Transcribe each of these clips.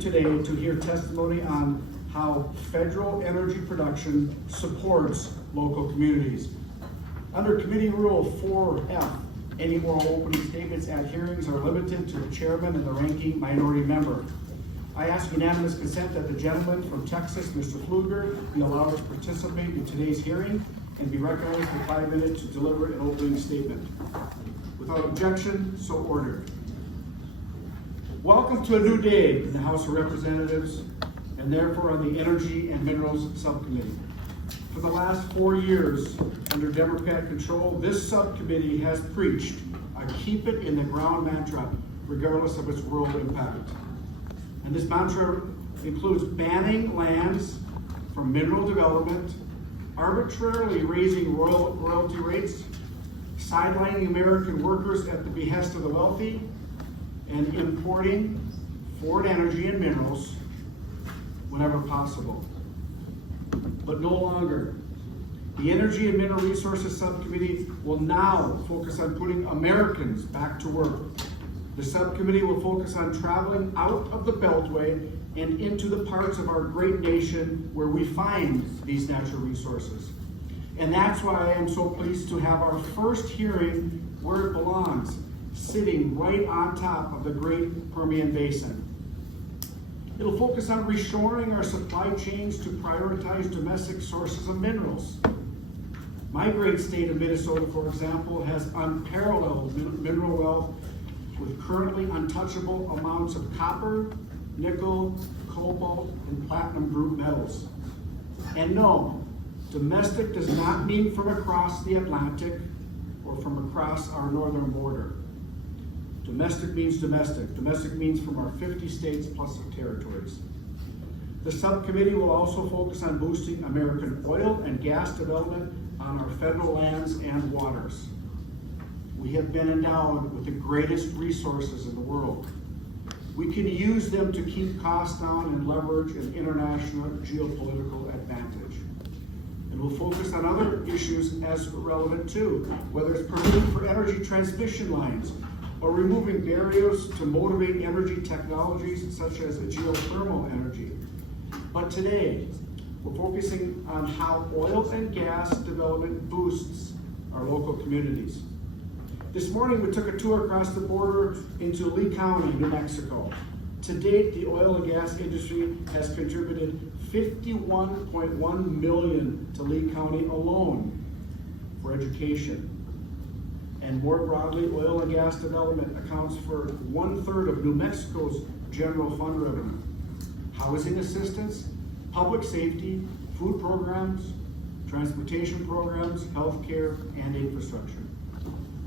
Today to hear testimony on how federal energy production supports local communities. Under Committee Rule 4F, any oral opening statements at hearings are limited to the chairman and the ranking minority member. I ask unanimous consent that the gentleman from Texas, Mr. Pfluger, be allowed to participate in today's hearing and be recognized for 5 minutes to deliver an opening statement. Without objection, so ordered. Welcome to a new day in the House of Representatives and therefore on the Energy and Minerals Subcommittee. For the last 4 years, under Democrat control, this subcommittee has preached a keep it in the ground mantra, regardless of its world impact. And this mantra includes banning lands from mineral development, arbitrarily raising royalty rates, sidelining American workers at the behest of the wealthy, and importing foreign energy and minerals whenever possible. But no longer. The Energy and Mineral Resources Subcommittee will now focus on putting Americans back to work. The subcommittee will focus on traveling out of the Beltway and into the parts of our great nation where we find these natural resources. And that's why I am so pleased to have our first hearing where it belongs, sitting right on top of the great Permian Basin. It'll focus on reshoring our supply chains to prioritize domestic sources of minerals. My great state of Minnesota, for example, has unparalleled mineral wealth with currently untouchable amounts of copper, nickel, cobalt, and platinum group metals. And no, domestic does not mean from across the Atlantic or from across our northern border. Domestic means domestic. Domestic means from our 50 states plus our territories. The subcommittee will also focus on boosting American oil and gas development on our federal lands and waters. We have been endowed with the greatest resources in the world. We can use them to keep costs down and leverage an international geopolitical advantage. And we'll focus on other issues as relevant too, whether it's permitting for energy transmission lines, or removing barriers to motivate energy technologies such as geothermal energy. But today, we're focusing on how oil and gas development boosts our local communities. This morning, we took a tour across the border into Lee County, New Mexico. To date, the oil and gas industry has contributed $51.1 million to Lee County alone for education. And more broadly, oil and gas development accounts for 1/3 of New Mexico's general fund revenue. Housing assistance, public safety, food programs, transportation programs, healthcare, and infrastructure,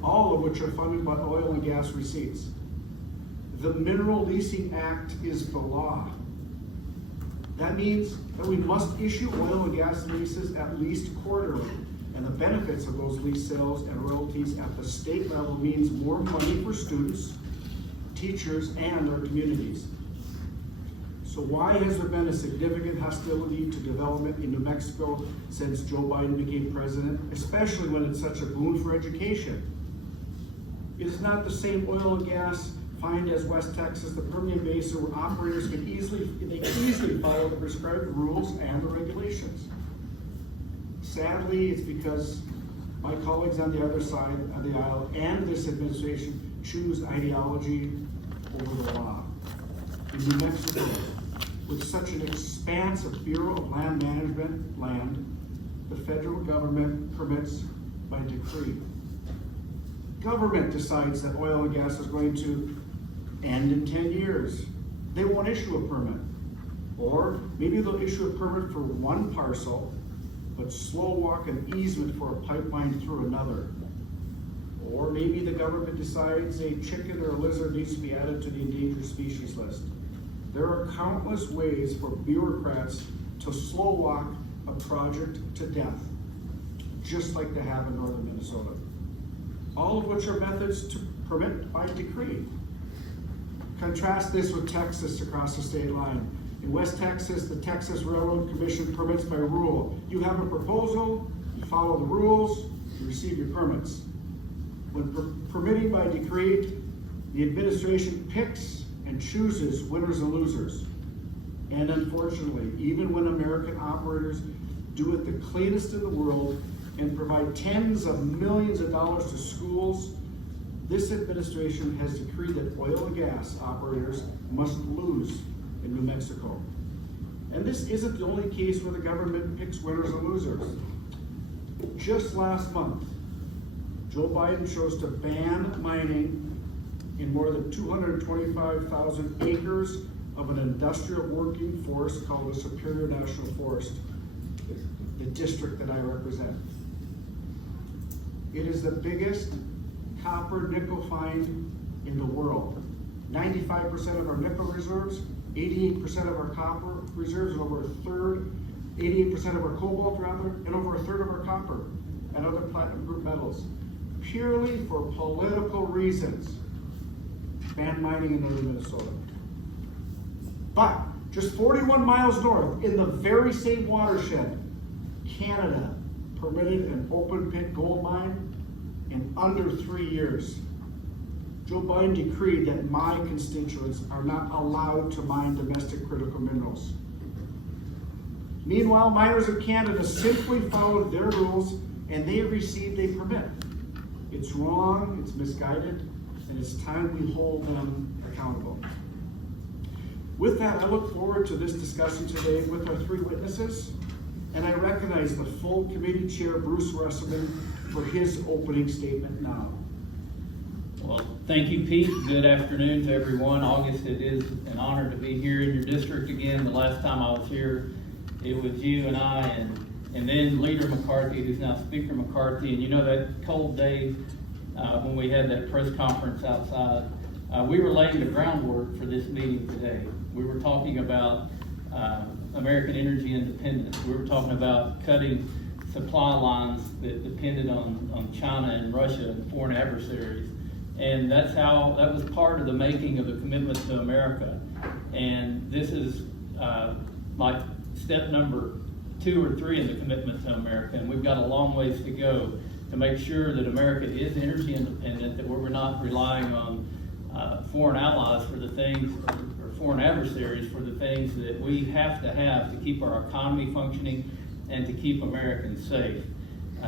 all of which are funded by oil and gas receipts. The Mineral Leasing Act is the law. That means that we must issue oil and gas leases at least quarterly. And the benefits of those lease sales and royalties at the state level means more money for students, teachers, and our communities. So why has there been a significant hostility to development in New Mexico since Joe Biden became president, especially when it's such a boon for education? It is not the same oil and gas find as West Texas, the Permian Basin, where operators can easily follow the prescribed rules and the regulations. Sadly, it's because my colleagues on the other side of the aisle and this administration choose ideology over the law. In New Mexico, with such an expansive Bureau of Land Management land, the federal government permits by decree. Government decides that oil and gas is going to end in 10 years. They won't issue a permit. Or maybe they'll issue a permit for one parcel, but slow walk an easement for a pipeline through another. Or maybe the government decides a chicken or a lizard needs to be added to the endangered species list. There are countless ways for bureaucrats to slow walk a project to death, just like they have in northern Minnesota. All of which are methods to permit by decree. Contrast this with Texas across the state line. In West Texas, the Texas Railroad Commission permits by rule. You have a proposal, you follow the rules, you receive your permits. When permitting by decree, the administration picks and chooses winners and losers. And unfortunately, even when American operators do it the cleanest in the world and provide tens of millions of dollars to schools, this administration has decreed that oil and gas operators must lose in New Mexico. And this isn't the only case where the government picks winners and losers. Just last month, Joe Biden chose to ban mining in more than 225,000 acres of an industrial working forest called the Superior National Forest, the district that I represent. It is the biggest copper nickel find in the world. 95% of our nickel reserves, 88% of our copper reserves, and over a third, 88% of our cobalt rather, and over a third of our copper and other platinum group metals. Purely for political reasons, ban mining in northern Minnesota. But just 41 miles north, in the very same watershed, Canada permitted an open pit gold mine in under 3 years. Joe Biden decreed that my constituents are not allowed to mine domestic critical minerals. Meanwhile, miners in Canada simply followed their rules and they received a permit. It's wrong, it's misguided, and it's time we hold them accountable. With that, I look forward to this discussion today with our three witnesses, and I recognize the full committee chair, Bruce Russellman, for his opening statement now. Well, thank you, Pete. Good afternoon to everyone. August, it is an honor to be here in your district again. The last time I was here, it was you and I, and then Leader McCarthy, who's now Speaker McCarthy. And you know that cold day when we had that press conference outside, we were laying the groundwork for this meeting today. We were talking about American energy independence. We were talking about cutting supply lines that depended on China and Russia and foreign adversaries. And that was part of the making of the commitment to America. And this is like step number 2 or 3 in the commitment to America. And we've got a long ways to go to make sure that America is energy independent, that we're not relying on foreign allies for the things, or foreign adversaries for the things that we have to keep our economy functioning and to keep Americans safe.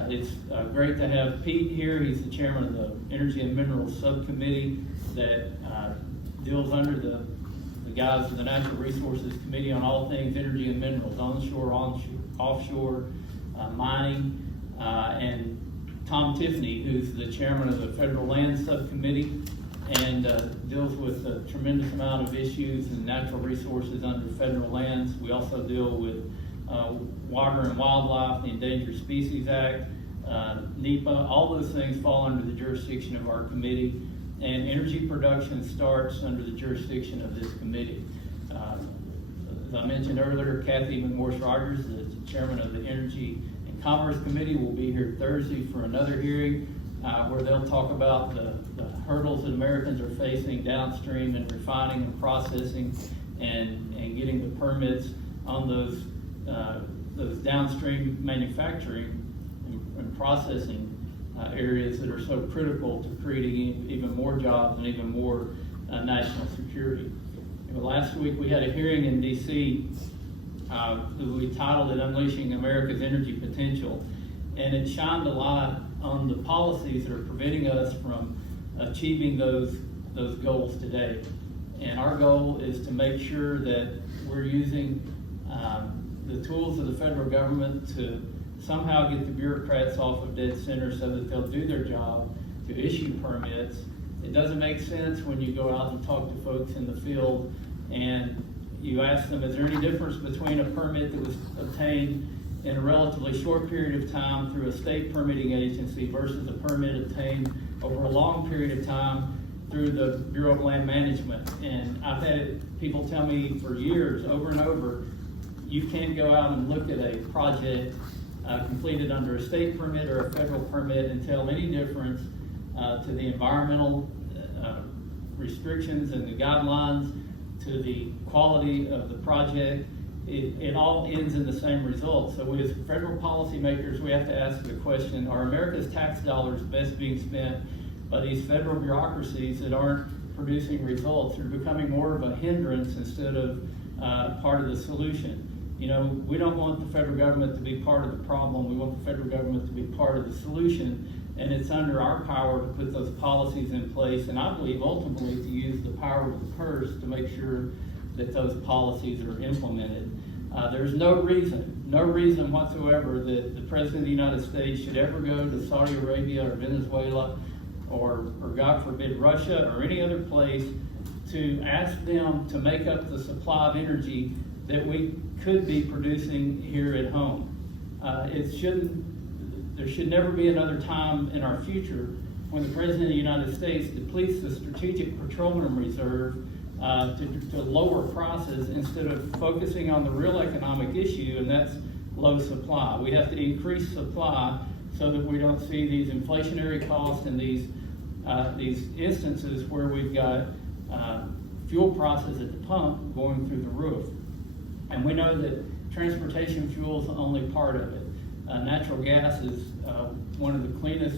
It's great to have Pete here. He's the chairman of the Energy and Minerals Subcommittee that deals under the guise of the Natural Resources Committee on all things energy and minerals, onshore, offshore, mining, and Tom Tiffany, who's the chairman of the Federal Land Subcommittee and deals with a tremendous amount of issues and natural resources under federal lands. We also deal with water and wildlife, the Endangered Species Act, NEPA. All those things fall under the jurisdiction of our committee, and energy production starts under the jurisdiction of this committee. As I mentioned earlier, Kathy McMorris-Rogers, the chairman of the Energy and Commerce Committee, will be here Thursday for another hearing where they'll talk about the hurdles that Americans are facing downstream in refining and processing and getting the permits on those downstream manufacturing and processing areas that are so critical to creating even more jobs and even more national security. Last week we had a hearing in D.C. That we titled it Unleashing America's Energy Potential, and it shined a light on the policies that are preventing us from achieving those goals today. And our goal is to make sure that we're using the tools of the federal government to somehow get the bureaucrats off of dead center so that they'll do their job to issue permits. It doesn't make sense when you go out and talk to folks in the field and you ask them, is there any difference between a permit that was obtained in a relatively short period of time through a state permitting agency versus a permit obtained over a long period of time through the Bureau of Land Management? And I've had people tell me for years, over and over, you can't go out and look at a project completed under a state permit or a federal permit and tell any difference to the environmental restrictions and the guidelines, to the quality of the project. It all ends in the same result. So we as federal policymakers, we have to ask the question, are America's tax dollars best being spent by these federal bureaucracies that aren't producing results? They're becoming more of a hindrance instead of part of the solution. You know, we don't want the federal government to be part of the problem. We want the federal government to be part of the solution. And it's under our power to put those policies in place, and I believe ultimately to use the power of the purse to make sure that those policies are implemented. There's no reason whatsoever that the President of the United States should ever go to Saudi Arabia or Venezuela or God forbid Russia or any other place to ask them to make up the supply of energy that we could be producing here at home. There should never be another time in our future when the President of the United States depletes the Strategic Petroleum Reserve to lower prices instead of focusing on the real economic issue, and that's low supply. We have to increase supply so that we don't see these inflationary costs and these instances where we've got fuel prices at the pump going through the roof. And we know that transportation fuel is only part of it. Natural gas is one of the cleanest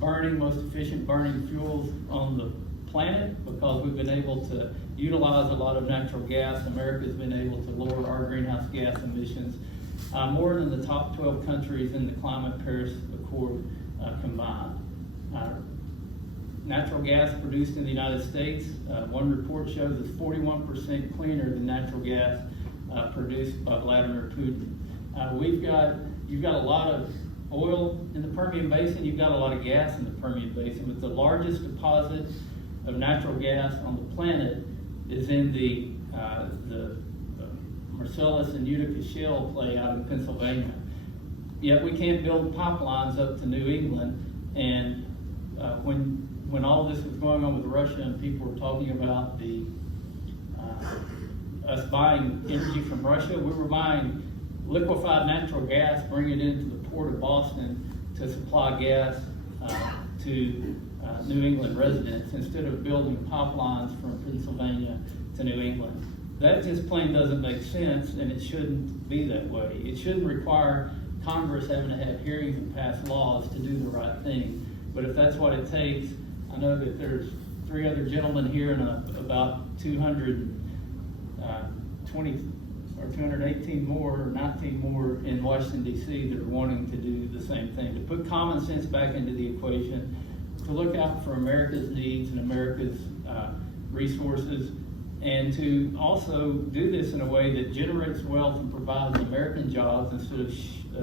burning, most efficient burning fuels on the planet because we've been able to utilize a lot of natural gas. America's been able to lower our greenhouse gas emissions more than the top 12 countries in the Climate Paris Accord combined. Natural gas produced in the United States, one report shows is 41% cleaner than natural gas produced by Vladimir Putin. You've got a lot of oil in the Permian Basin, you've got a lot of gas in the Permian Basin, but the largest deposit of natural gas on the planet is in the Marcellus and Utica Shale play out in Pennsylvania. Yet we can't build pipelines up to New England, and when all this was going on with Russia and people were talking about us buying energy from Russia, we were buying liquefied natural gas, bringing it into the port of Boston to supply gas to New England residents instead of building pipelines from Pennsylvania to New England. That just plain doesn't make sense, and it shouldn't be that way. It shouldn't require Congress having to have hearings and pass laws to do the right thing. But if that's what it takes, I know that there's 3 other gentlemen here and about 220 or 218 more or 19 more in Washington, D.C. that are wanting to do the same thing, to put common sense back into the equation, to look out for America's needs and America's resources, and to also do this in a way that generates wealth and provides American jobs instead of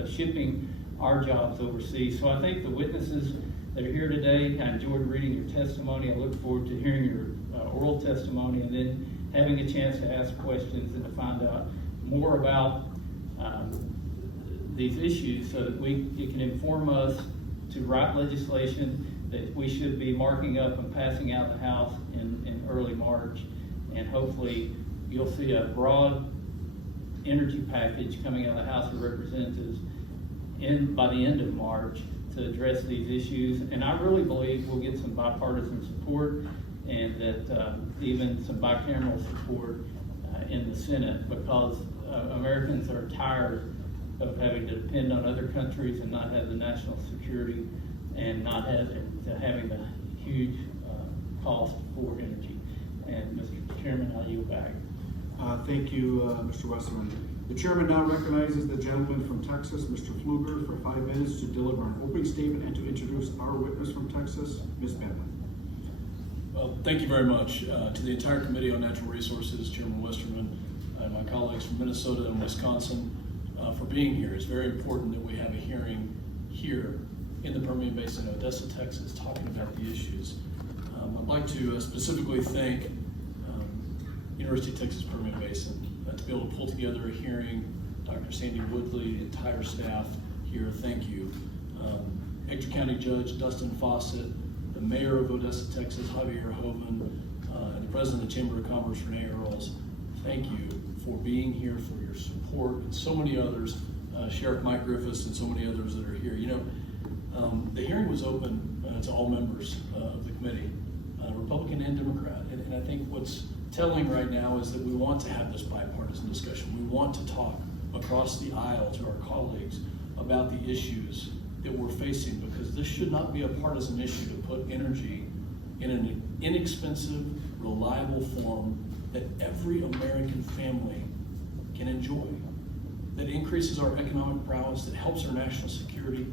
shipping our jobs overseas. So I think the witnesses that are here today, I enjoyed reading your testimony. I look forward to hearing your oral testimony and then having a chance to ask questions and to find out more about these issues so that it can inform us to write legislation that we should be marking up and passing out the House in early March. And hopefully you'll see a broad energy package coming out of the House of Representatives by the end of March to address these issues. And I really believe we'll get some bipartisan support and that even some bicameral support in the Senate, because Americans are tired of having to depend on other countries and not have the national security and not having the huge cost for energy. And Mr. Chairman, I'll yield back. Thank you, Mr. Westerman. The chairman now recognizes the gentleman from Texas, Mr. Pfluger, for 5 minutes to deliver an opening statement and to introduce our witness from Texas, Ms. Midland. Well, thank you very much to the entire Committee on Natural Resources, Chairman Westerman, and my colleagues from Minnesota and Wisconsin for being here. It's very important that we have a hearing here in the Permian Basin, Odessa, Texas, talking about the issues. I'd like to specifically thank University of Texas Permian Basin to be able to pull together a hearing. Dr. Sandy Woodley, the entire staff here, thank you. Ector County Judge Dustin Fawcett, the Mayor of Odessa, Texas, Javier Hovan, and the President of the Chamber of Commerce, Renee Earls, thank you for being here, for your support, and so many others, Sheriff Mike Griffiths and so many others that are here. You know, the hearing was open to all members of the committee, Republican and Democrat, and I think what's telling right now is that we want to have this bipartisan discussion. We want to talk across the aisle to our colleagues about the issues that we're facing, because this should not be a partisan issue to put energy in an inexpensive, reliable form that every American family enjoy, that increases our economic prowess, that helps our national security,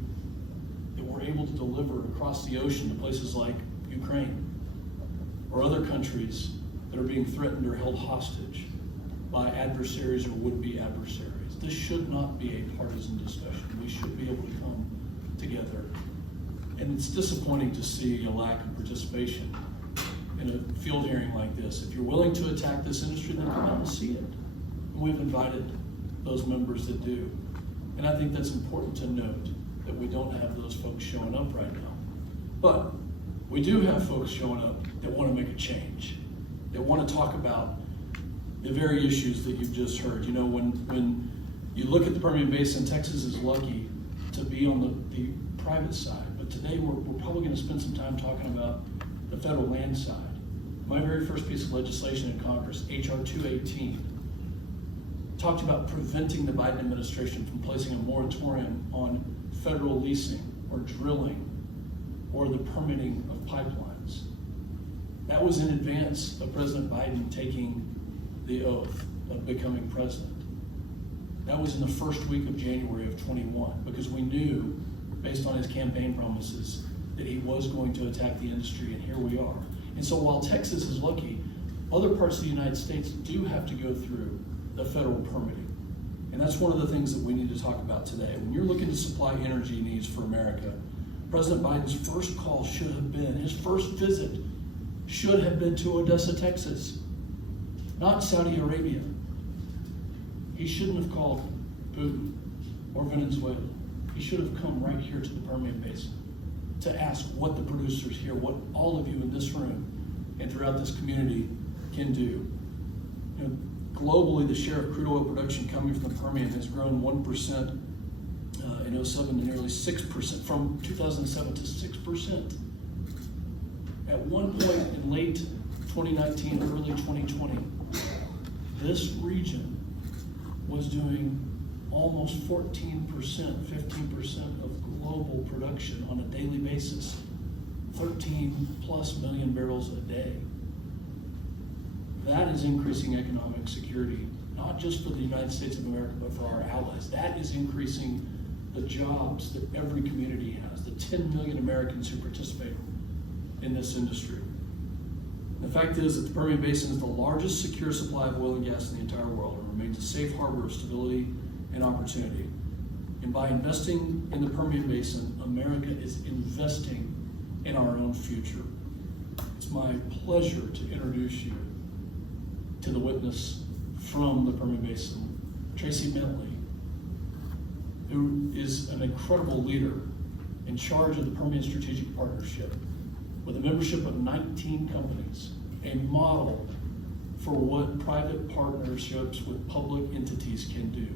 that we're able to deliver across the ocean to places like Ukraine or other countries that are being threatened or held hostage by adversaries or would-be adversaries. This should not be a partisan discussion. We should be able to come together. And it's disappointing to see a lack of participation in a field hearing like this. If you're willing to attack this industry, then come out and see it. And we've invited those members that do. And I think that's important to note, that we don't have those folks showing up right now. But we do have folks showing up that want to make a change, that want to talk about the very issues that you've just heard. You know, when you look at the Permian Basin, Texas is lucky to be on the private side. But today we're probably going to spend some time talking about the federal land side. My very first piece of legislation in Congress, H.R. 218, talked about preventing the Biden administration from placing a moratorium on federal leasing or drilling or the permitting of pipelines. That was in advance of President Biden taking the oath of becoming president. That was in the first week of January of 21, because we knew, based on his campaign promises, that he was going to attack the industry, and here we are. And so while Texas is lucky, other parts of the United States do have to go through the federal permitting. And that's one of the things that we need to talk about today. When you're looking to supply energy needs for America, President Biden's first call should have been, his first visit should have been to Odessa, Texas, not Saudi Arabia. He shouldn't have called Putin or Venezuela. He should have come right here to the Permian Basin to ask what the producers here, what all of you in this room and throughout this community can do. You know, globally, the share of crude oil production coming from the Permian has grown 1% in 07 to nearly 6%, from 2007 to 6%. At one point in late 2019, early 2020, this region was doing almost 14%, 15% of global production on a daily basis, 13 plus million barrels a day. That is increasing economic security, not just for the United States of America, but for our allies. That is increasing the jobs that every community has, the 10 million Americans who participate in this industry. The fact is that the Permian Basin is the largest secure supply of oil and gas in the entire world and remains a safe harbor of stability and opportunity. And by investing in the Permian Basin, America is investing in our own future. It's my pleasure to introduce you to the witness from the Permian Basin, Tracy Bentley, who is an incredible leader in charge of the Permian Strategic Partnership with a membership of 19 companies, a model for what private partnerships with public entities can do.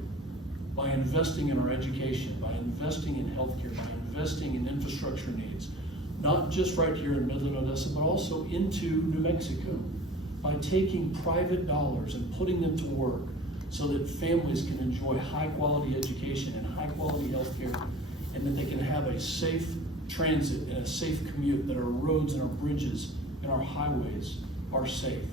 By investing in our education, by investing in healthcare, by investing in infrastructure needs, not just right here in Midland, Odessa, but also into New Mexico, by taking private dollars and putting them to work so that families can enjoy high-quality education and high-quality healthcare, and that they can have a safe transit and a safe commute, that our roads and our bridges and our highways are safe.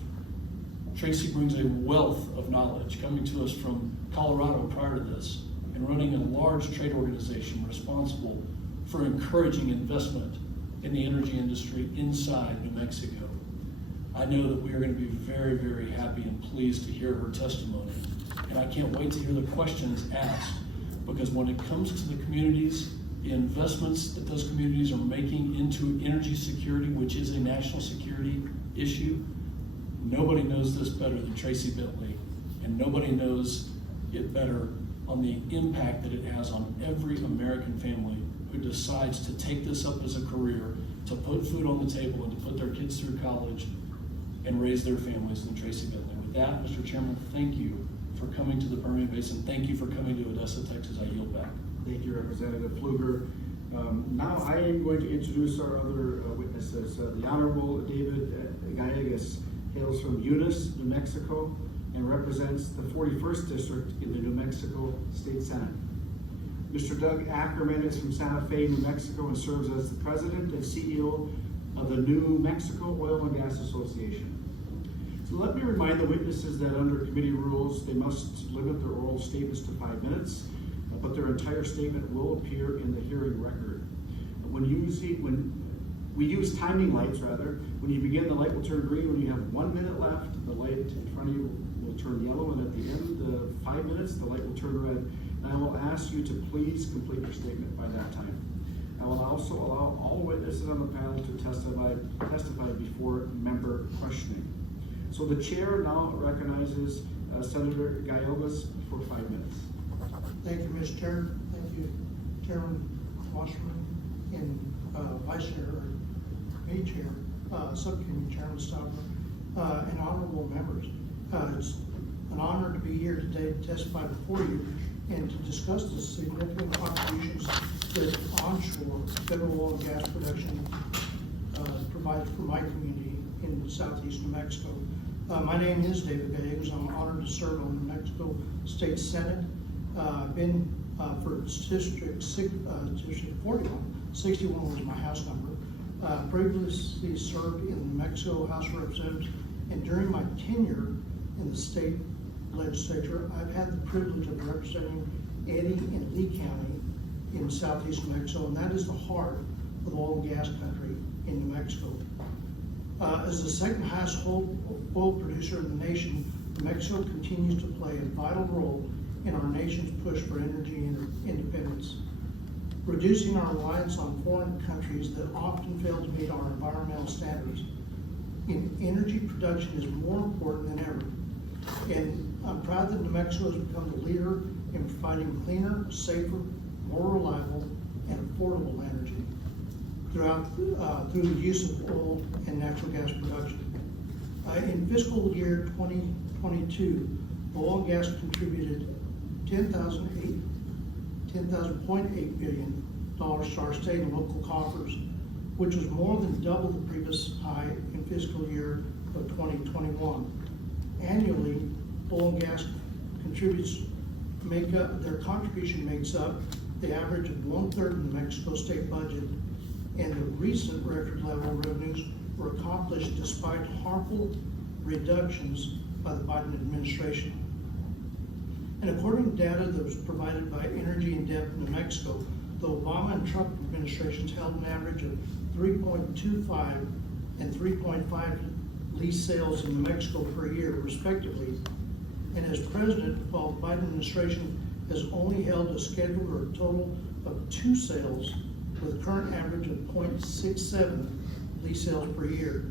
Tracy brings a wealth of knowledge coming to us from Colorado prior to this, and running a large trade organization responsible for encouraging investment in the energy industry inside New Mexico. I know that we are going to be very, very happy and pleased to hear her testimony. And I can't wait to hear the questions asked, because when it comes to the communities, the investments that those communities are making into energy security, which is a national security issue, nobody knows this better than Tracy Bentley, and nobody knows it better on the impact that it has on every American family who decides to take this up as a career, to put food on the table and to put their kids through college and raise their families than Tracy Bentley. With that, Mr. Chairman, thank you for coming to the Permian Basin. Thank you for coming to Odessa, Texas. I yield back. Thank you, Representative Pfluger. Now I am going to introduce our other witnesses. The Honorable David Gallegos hails from Eunice, New Mexico, and represents the 41st District in the New Mexico State Senate. Mr. Doug Ackerman is from Santa Fe, New Mexico, and serves as the President and CEO of the New Mexico Oil and Gas Association. So let me remind the witnesses that under committee rules, they must limit their oral statements to 5 minutes, but their entire statement will appear in the hearing record. When we use timing lights, when you begin, the light will turn green. When you have 1 minute left, the light in front of you will turn yellow, and at the end of 5 minutes, the light will turn red. And I will ask you to please complete your statement by that time. I will also allow all witnesses on the panel to testify before member questioning. So the chair now recognizes Senator Gallagher for 5 minutes. Thank you, Mr. Chair. Thank you, Chairman Wasserman and Vice Chair, or Committee Chair, Subcommittee Chairman Stopper, and honorable members. It's an honor to be here today to testify before you and to discuss the significant contributions that onshore federal oil and gas production provides for my community in southeast New Mexico. My name is David Gallegos. I'm honored to serve on the New Mexico State Senate. I've been for District 41. 61 was my house number. Previously served in the New Mexico House of Representatives, and during my tenure in the state legislature, I've had the privilege of representing Eddy and Lee County in southeast New Mexico, and that is the heart of oil and gas country in New Mexico. As the second highest oil producer in the nation, New Mexico continues to play a vital role in our nation's push for energy independence. Reducing our reliance on foreign countries that often fail to meet our environmental standards in energy production is more important than ever. And I'm proud that New Mexico has become the leader in providing cleaner, safer, more reliable, and affordable energy through the use of oil and natural gas production. In fiscal year 2022, oil and gas contributed $10.8 billion to our state and local coffers, which was more than double the previous high in fiscal year of 2021. Annually, oil and gas their contribution makes up the average of 1/3 of the Mexico state budget, and the recent record level revenues were accomplished despite harmful reductions by the Biden administration. And according to data that was provided by Energy in Depth New Mexico, the Obama and Trump administrations held an average of 3.25 and 3.5 lease sales in New Mexico per year, respectively. And as president, while the Biden administration has only held a schedule or a total of 2 sales, with a current average of 0.67 lease sales per year.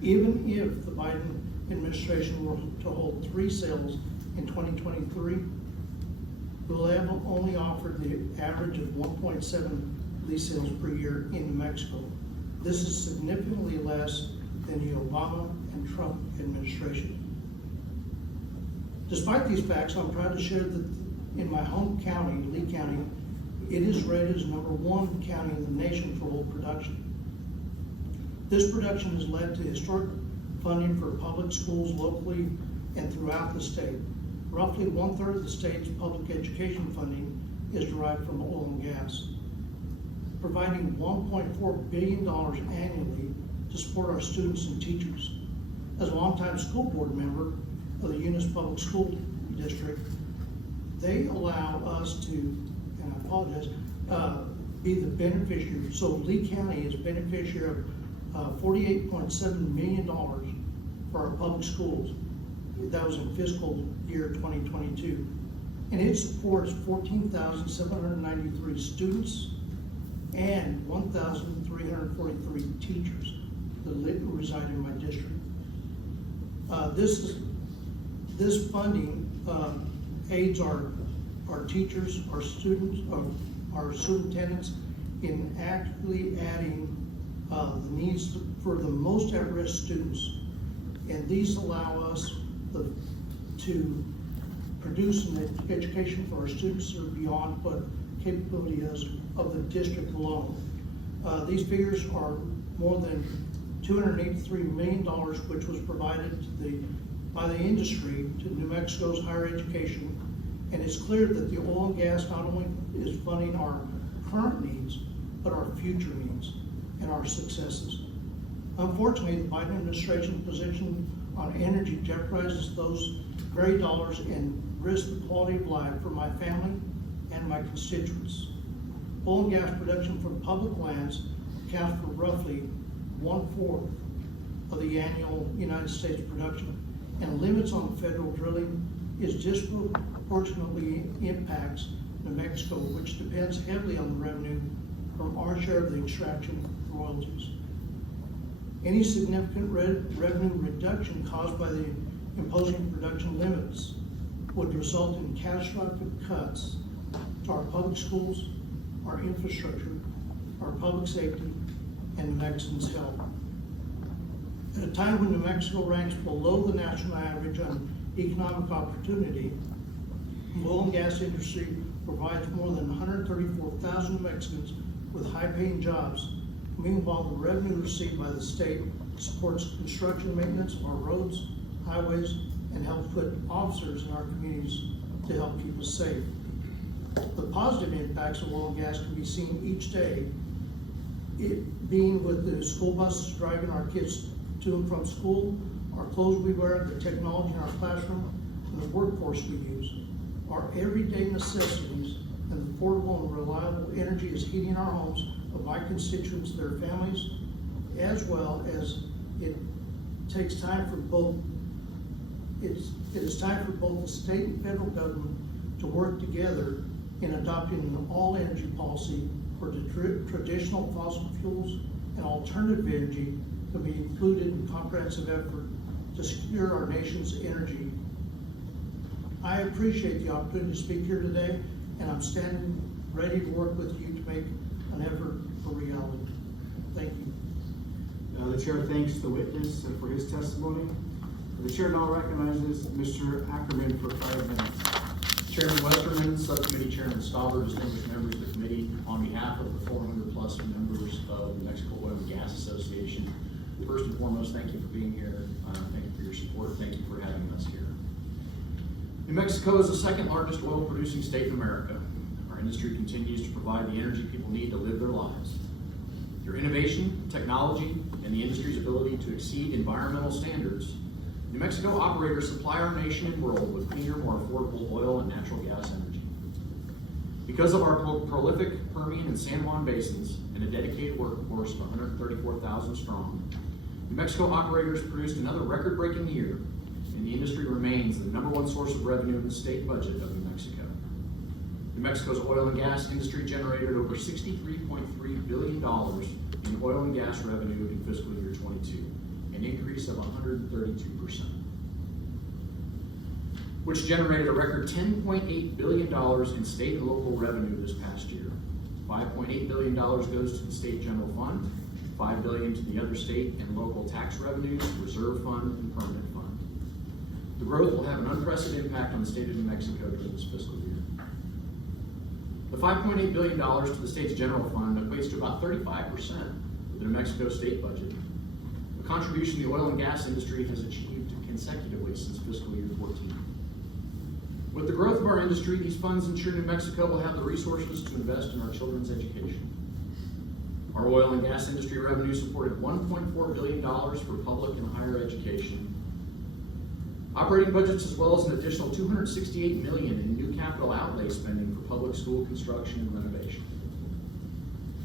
Even if the Biden administration were to hold 3 sales in 2023, we'll have only offered the average of 1.7 lease sales per year in New Mexico. This is significantly less than the Obama and Trump administration. Despite these facts, I'm proud to share that in my home county, Lee County, it is rated as #1 county in the nation for oil production. This production has led to historic funding for public schools locally and throughout the state. Roughly 1/3 of the state's public education funding is derived from oil and gas, providing $1.4 billion annually to support our students and teachers. As a longtime school board member of the Eunice Public School District, they allow us to, and I apologize, be the beneficiary. So Lee County is beneficiary of $48.7 million for our public schools. That was in fiscal year 2022. And it supports 14,793 students and 1,343 teachers that reside in my district. This funding aids our teachers, our students, our superintendents in actively adding the needs for the most at-risk students. And these allow us to produce an education for our students that are beyond what capability is of the district alone. These figures are more than $283 million, which was provided by the industry to New Mexico's higher education. And it's clear that the oil and gas not only is funding our current needs, but our future needs and our successes. Unfortunately, the Biden administration positioned on energy jeopardizes those very dollars and risks the quality of life for my family and my constituents. Oil and gas production from public lands accounts for roughly 1/4 of the annual United States production, and limits on federal drilling is disproportionately impacts New Mexico, which depends heavily on the revenue from our share of the extraction royalties. Any significant revenue reduction caused by the imposing production limits would result in catastrophic cuts to our public schools, our infrastructure, our public safety, and New Mexicans' health. At a time when New Mexico ranks below the national average on economic opportunity, the oil and gas industry provides more than 134,000 Mexicans with high-paying jobs. Meanwhile, the revenue received by the state supports construction and maintenance of our roads, highways, and helps put officers in our communities to help keep us safe. The positive impacts of oil and gas can be seen each day, it being with the school buses driving our kids to and from school, our clothes we wear, the technology in our classroom, and the workforce we use. Our everyday necessities and the affordable and reliable energy is heating our homes of my constituents, their families, as well as it is time for both the state and federal government to work together in adopting an all-energy policy where the traditional fossil fuels and alternative energy can be included in comprehensive effort to secure our nation's energy. I appreciate the opportunity to speak here today, and I'm standing ready to work with you to make an effort for reality. Thank you. The chair thanks the witness for his testimony. The chair now recognizes Mr. Ackerman for 5 minutes. Chairman Westerman, Subcommittee Chairman Stauber, distinguished members of the committee, on behalf of the 400+ members of the Mexico Oil and Gas Association, first and foremost, thank you for being here. Thank you for your support. Thank you for having us here. New Mexico is the second largest oil producing state in America. Our industry continues to provide the energy people need to live their lives. Through innovation, technology, and the industry's ability to exceed environmental standards, New Mexico operators supply our nation and world with cleaner, more affordable oil and natural gas energy. Because of our prolific Permian and San Juan basins and a dedicated workforce of 134,000 strong, New Mexico operators produced another record-breaking year, and the industry remains the #1 source of revenue in the state budget of New Mexico. New Mexico's oil and gas industry generated over $63.3 billion in oil and gas revenue in fiscal year 22, an increase of 132%, which generated a record $10.8 billion in state and local revenue this past year. $5.8 billion goes to the state general fund, $5 billion to the other state and local tax revenues, reserve fund, and permanent fund. The growth will have an unprecedented impact on the state of New Mexico during this fiscal year. The $5.8 billion to the state's general fund equates to about 35% of the New Mexico state budget, a contribution the oil and gas industry has achieved consecutively since fiscal year 14. With the growth of our industry, these funds ensure New Mexico will have the resources to invest in our children's education. Our oil and gas industry revenue supported $1.4 billion for public and higher education, operating budgets, as well as an additional $268 million in new capital outlay spending for public school construction and renovation.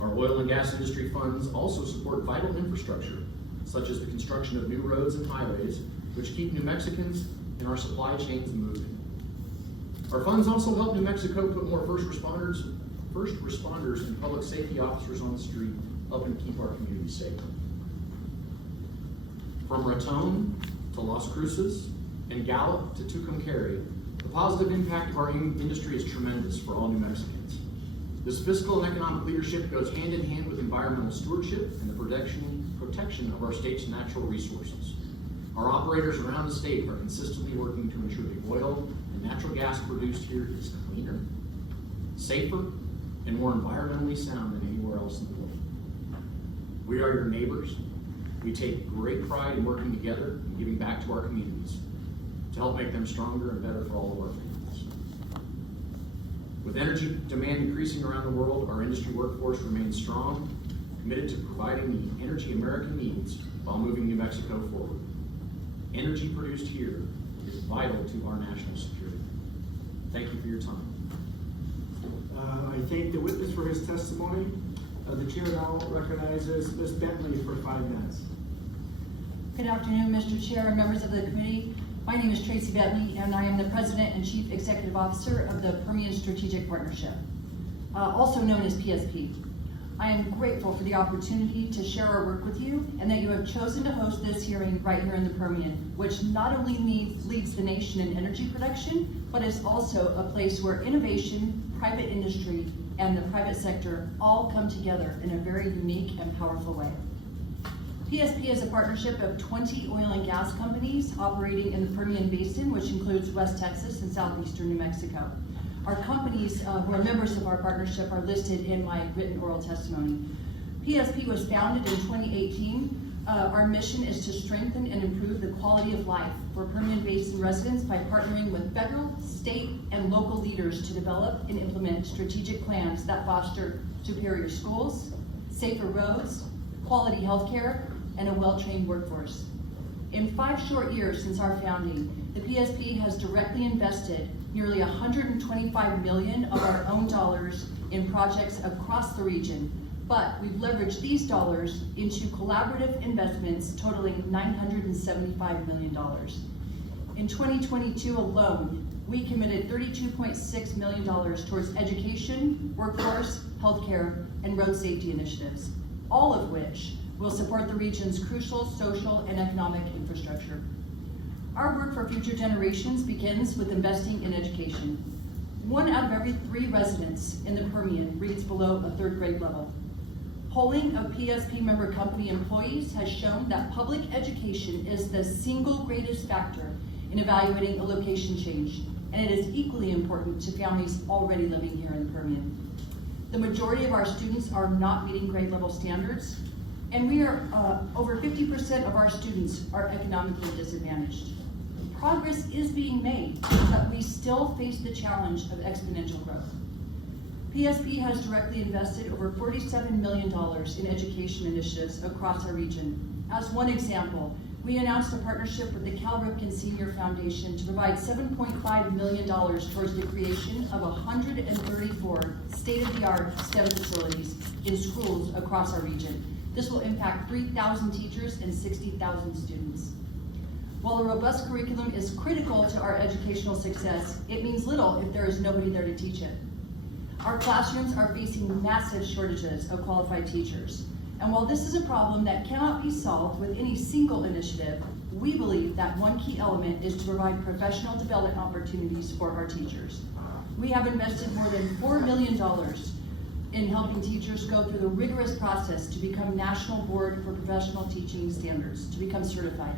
Our oil and gas industry funds also support vital infrastructure, such as the construction of new roads and highways, which keep New Mexicans and our supply chains moving. Our funds also help New Mexico put more first responders and public safety officers on the street, helping keep our communities safe. From Raton to Las Cruces and Gallup to Tucumcari, the positive impact of our industry is tremendous for all New Mexicans. This fiscal and economic leadership goes hand in hand with environmental stewardship and the protection of our state's natural resources. Our operators around the state are consistently working to ensure the oil and natural gas produced here is cleaner, safer, and more environmentally sound than anywhere else in the world. We are your neighbors. We take great pride in working together and giving back to our communities to help make them stronger and better for all of our families. With energy demand increasing around the world, our industry workforce remains strong, committed to providing the energy America needs while moving New Mexico forward. energy produced here is vital to our national security. Thank you for your time. I thank the witness for his testimony. The chair now recognizes Ms. Bentley for 5 minutes. Good afternoon, Mr. Chair and members of the committee. My name is Tracy Bentley, and I am the President and Chief Executive Officer of the Permian Strategic Partnership, also known as PSP. I am grateful for the opportunity to share our work with you and that you have chosen to host this hearing right here in the Permian, which not only leads the nation in energy production, but is also a place where innovation, private industry, and the private sector all come together in a very unique and powerful way. PSP is a partnership of 20 oil and gas companies operating in the Permian Basin, which includes West Texas and southeastern New Mexico. Our companies who are members of our partnership are listed in my written oral testimony. PSP was founded in 2018. Our mission is to strengthen and improve the quality of life for Permian Basin residents by partnering with federal, state, and local leaders to develop and implement strategic plans that foster superior schools, safer roads, quality healthcare, and a well-trained workforce. In 5 short years since our founding, the PSP has directly invested nearly $125 million of our own dollars in projects across the region, but we've leveraged these dollars into collaborative investments totaling $975 million. In 2022 alone, we committed $32.6 million towards education, workforce, healthcare, and road safety initiatives, all of which will support the region's crucial social and economic infrastructure. Our work for future generations begins with investing in education. 1 out of every 3 residents in the Permian reads below a 3rd grade level. Polling of PSP member company employees has shown that public education is the single greatest factor in evaluating a location change, and it is equally important to families already living here in the Permian. The majority of our students are not meeting grade level standards, and we are over 50% of our students are economically disadvantaged. Progress is being made, but we still face the challenge of exponential growth. PSP has directly invested over $47 million in education initiatives across our region. As one example, we announced a partnership with the Cal Ripken Senior Foundation to provide $7.5 million towards the creation of 134 state-of-the-art STEM facilities in schools across our region. This will impact 3,000 teachers and 60,000 students. While a robust curriculum is critical to our educational success, it means little if there is nobody there to teach it. Our classrooms are facing massive shortages of qualified teachers. And while this is a problem that cannot be solved with any single initiative, we believe that one key element is to provide professional development opportunities for our teachers. We have invested more than $4 million in helping teachers go through the rigorous process to become National Board for Professional Teaching Standards, to become certified.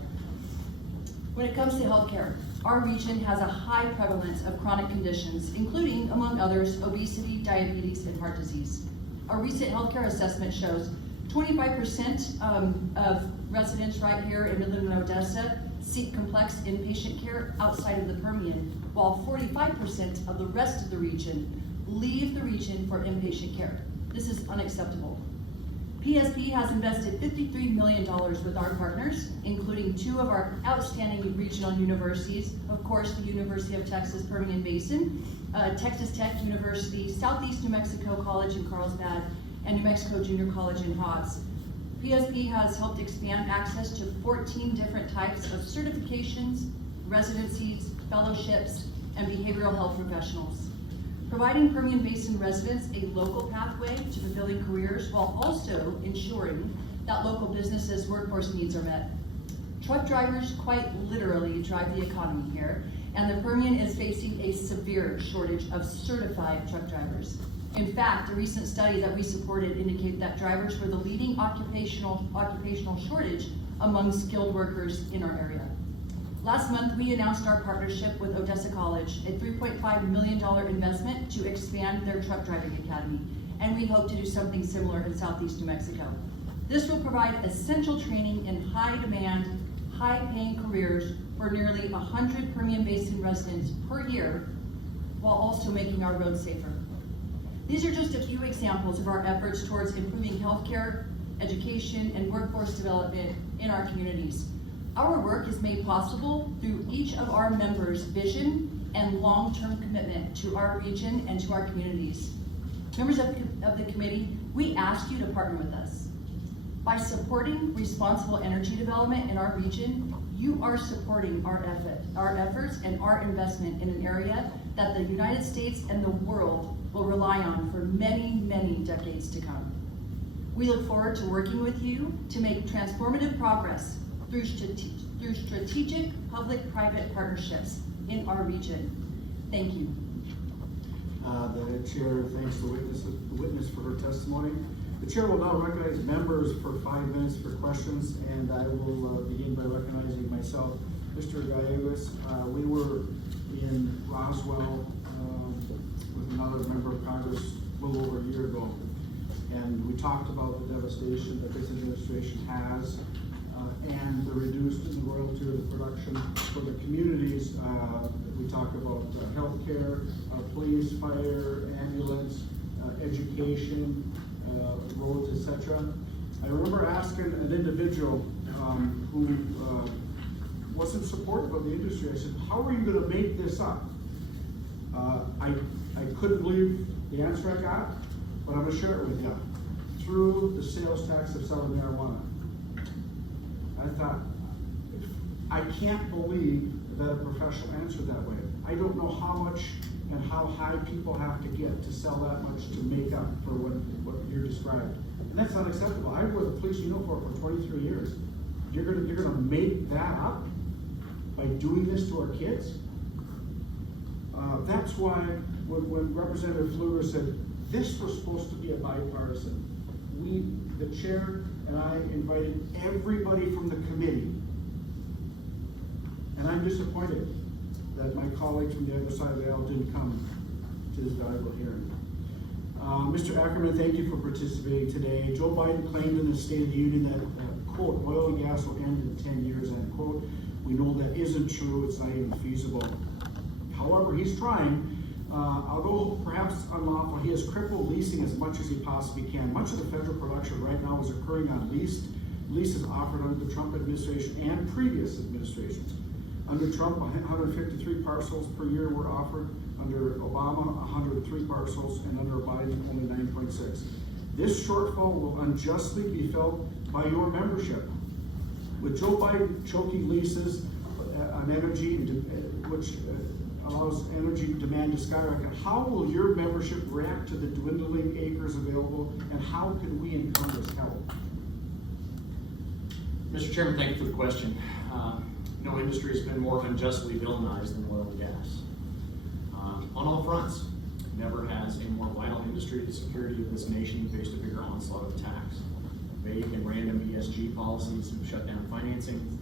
When it comes to healthcare, our region has a high prevalence of chronic conditions, including, among others, obesity, diabetes, and heart disease. A recent healthcare assessment shows 25% of residents right here in Midland and Odessa seek complex inpatient care outside of the Permian, while 45% of the rest of the region leave the region for inpatient care. This is unacceptable. PSP has invested $53 million with our partners, including 2 of our outstanding regional universities, of course, the University of Texas Permian Basin, Texas Tech University, Southeast New Mexico College in Carlsbad, and New Mexico Junior College in Hobbs. PSP has helped expand access to 14 different types of certifications, residencies, fellowships, and behavioral health professionals, providing Permian Basin residents a local pathway to fulfilling careers while also ensuring that local businesses' workforce needs are met. Truck drivers quite literally drive the economy here, and the Permian is facing a severe shortage of certified truck drivers. In fact, a recent study that we supported indicated that drivers were the leading occupational shortage among skilled workers in our area. Last month, we announced our partnership with Odessa College, a $3.5 million investment to expand their truck driving academy, and we hope to do something similar in Southeast New Mexico. This will provide essential training in high-demand, high-paying careers for nearly 100 Permian Basin residents per year, while also making our roads safer. These are just a few examples of our efforts towards improving healthcare, education, and workforce development in our communities. Our work is made possible through each of our members' vision and long-term commitment to our region and to our communities. Members of the committee, we ask you to partner with us. By supporting responsible energy development in our region, you are supporting our efforts and our investment in an area that the United States and the world will rely on for many, many decades to come. We look forward to working with you to make transformative progress through strategic public-private partnerships in our region. Thank you. The chair thanks the witness for her testimony. The chair will now recognize members for 5 minutes for questions, and I will begin by recognizing myself. Mr. Gallegos, we were in Roswell with another member of Congress a little over a year ago, and we talked about the devastation that this administration has and the reduced royalty of the production for the communities. We talk about healthcare, police, fire, ambulance, education, roads, etc. I remember asking an individual who wasn't supportive of the industry. I said, how are you going to make this up? I couldn't believe the answer I got, but I'm going to share it with you. Through the sales tax of selling marijuana. I thought, I can't believe that a professional answered that way. I don't know how much and how high people have to get to sell that much to make up for what you're described. And that's unacceptable. I wore the police uniform for 23 years. You're gonna make that up by doing this to our kids? That's why when Representative Pfluger said this was supposed to be a bipartisan, the chair and I invited everybody from the committee. And I'm disappointed that my colleagues from the other side of the aisle didn't come to this valuable hearing. Mr. Ackerman, thank you for participating today. Joe Biden claimed in the State of the Union that, quote, oil and gas will end in 10 years, end quote. We know that isn't true, it's not even feasible. However, he's trying. Although perhaps unlawful, he has crippled leasing as much as he possibly can. Much of the federal production right now is occurring on leases offered under the Trump administration and previous administrations. Under Trump, 153 parcels per year were offered. Under Obama, 103 parcels, and under Biden, only 9.6. This shortfall will unjustly be felt by your membership. With Joe Biden choking leases on energy, which allows energy demand to skyrocket, how will your membership react to the dwindling acres available, and how can we in Congress help? Mr. Chairman, thank you for the question. No industry has been more unjustly villainized than oil and gas. On all fronts, never has a more vital industry to the security of this nation faced a bigger onslaught of attacks. Vague and random ESG policies have shut down financing.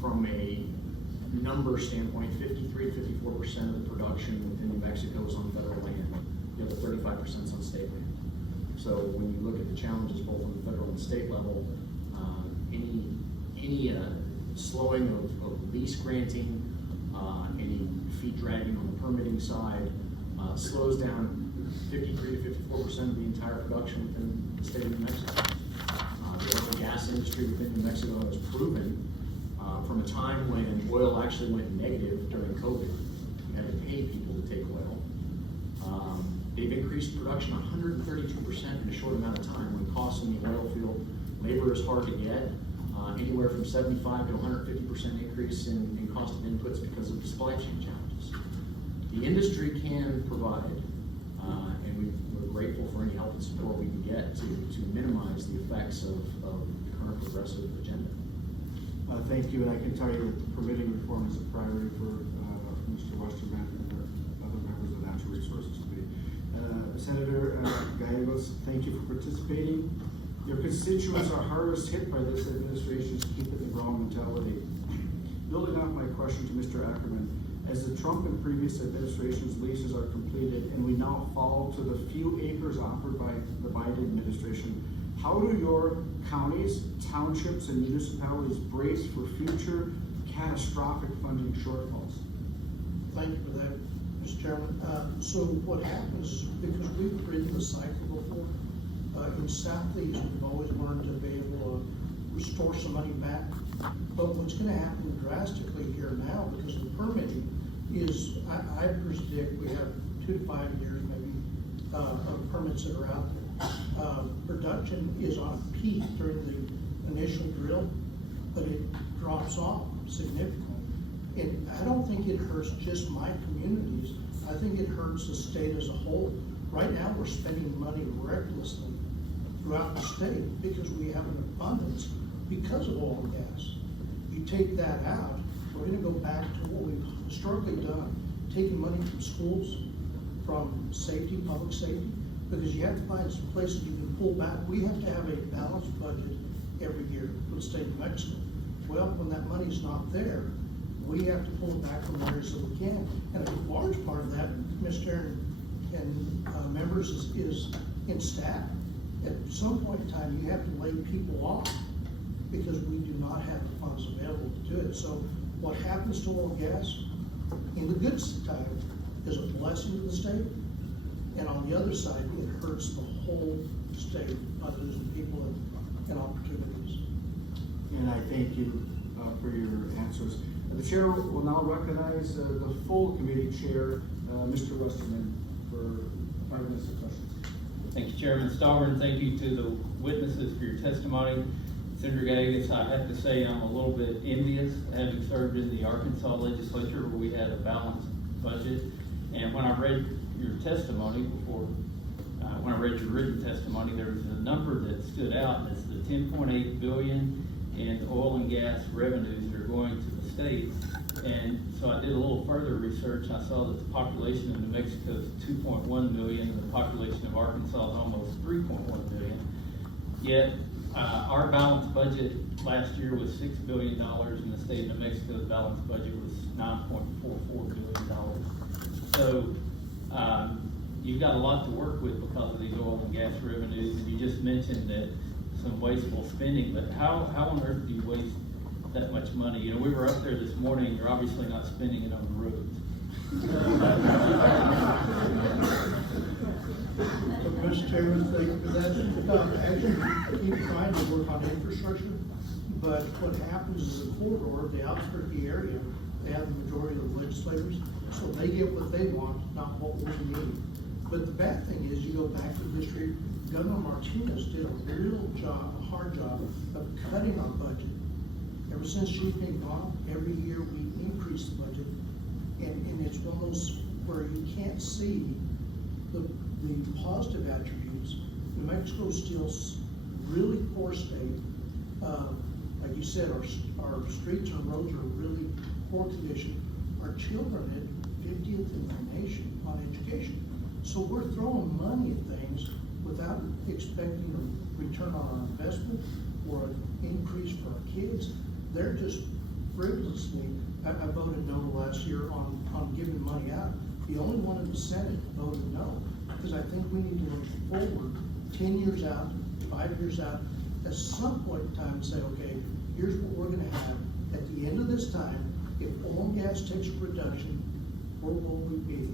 From a number standpoint, 53 to 54% of the production within New Mexico is on federal land. The other 35% is on state land. So when you look at the challenges both on the federal and state level, any slowing of lease granting, any feet dragging on the permitting side, slows down 53 to 54% of the entire production within the state of New Mexico. The oil and gas industry within New Mexico has proven from a time when oil actually went negative during COVID, you had to pay people to take oil. They've increased production 132% in a short amount of time when costs in the oil field, labor is hard to get, anywhere from 75 to 150% increase in cost of inputs because of the supply chain challenges. The industry can provide, and we're grateful for any help and support we can get to minimize the effects of the current progressive agenda. Thank you, and I can tell you that permitting reform is a priority for Mr. Westerman and the other members of the Natural Resources Committee. Senator Gallegos, thank you for participating. Your constituents are hardest hit by this administration's keep it in the ground mentality. Building off my question to Mr. Ackerman, as the Trump and previous administration's leases are completed and we now fall to the few acres offered by the Biden administration, how do your counties, townships, and municipalities brace for future catastrophic funding shortfalls? Thank you for that, Mr. Chairman. So what happens, because we've ridden the cycle before, in Southeast, we've always learned to be able to restore some money back But what's gonna happen drastically here now, because of the permitting, is I predict we have 2 to 5 years maybe, of permits that are out there. Production is on a peak during the initial drill, but it drops off significantly. And I don't think it hurts just my communities, I think it hurts the state as a whole. Right now, we're spending money recklessly throughout the state because we have an abundance because of oil and gas. You take that out, we're gonna go back to what we've historically done, taking money from schools, from safety, public safety, because you have to find some places you can pull back. We have to have a balanced budget every year for the state of New Mexico. Well, when that money's not there, we have to pull it back from areas that we can. And a large part of that, Mr. and members, is in staff. At some point in time, you have to lay people off because we do not have the funds available to do it. So what happens to oil and gas in the good time is a blessing to the state, and on the other side, it hurts the whole state by losing people and opportunities. And I thank you for your answers. The chair will now recognize the full committee chair, Mr. Westerman, for 5 minutes of questions. Thank you, Chairman Stallborn. Thank you to the witnesses for your testimony. Senator Gagas, I have to say I'm a little bit envious, having served in the Arkansas legislature where we had a balanced budget. And when I read your testimony before, when I read your written testimony, there was a number that stood out, and it's the $10.8 billion in oil and gas revenues that are going to the state. And so I did a little further research, and I saw that the population of New Mexico is 2.1 million, and the population of Arkansas is almost 3.1 million. Yet, our balanced budget last year was $6 billion, and the state of New Mexico's balanced budget was $9.44 billion. So, you've got a lot to work with because of these oil and gas revenues, and you just mentioned that some wasteful spending, but how on earth do you waste that much money? You know, we were up there this morning, you're obviously not spending it on the roads. Mr. Chairman, thank you for that. Actually, we keep trying to work on infrastructure, but what happens is the corridor, the outskirt of the area, they have the majority of the legislators, so they get what they want, not what we need. But the bad thing is, you go back to the history, Governor Martinez did a real job, a hard job of cutting our budget. Ever since she's been gone, every year we increase the budget, and it's one of those where you can't see the positive attributes. New Mexico is still really poor state. Like you said, our streets and roads are really poor condition. Our children at 50th in the nation on education. So we're throwing money at things without expecting a return on our investment or an increase for our kids. They're just frivolously, I voted no last year on giving money out. The only one in the Senate voted no, because I think we need to look forward 10 years out, 5 years out, at some point in time and say, okay, here's what we're gonna have. At the end of this time, if oil and gas takes a reduction, where will we be?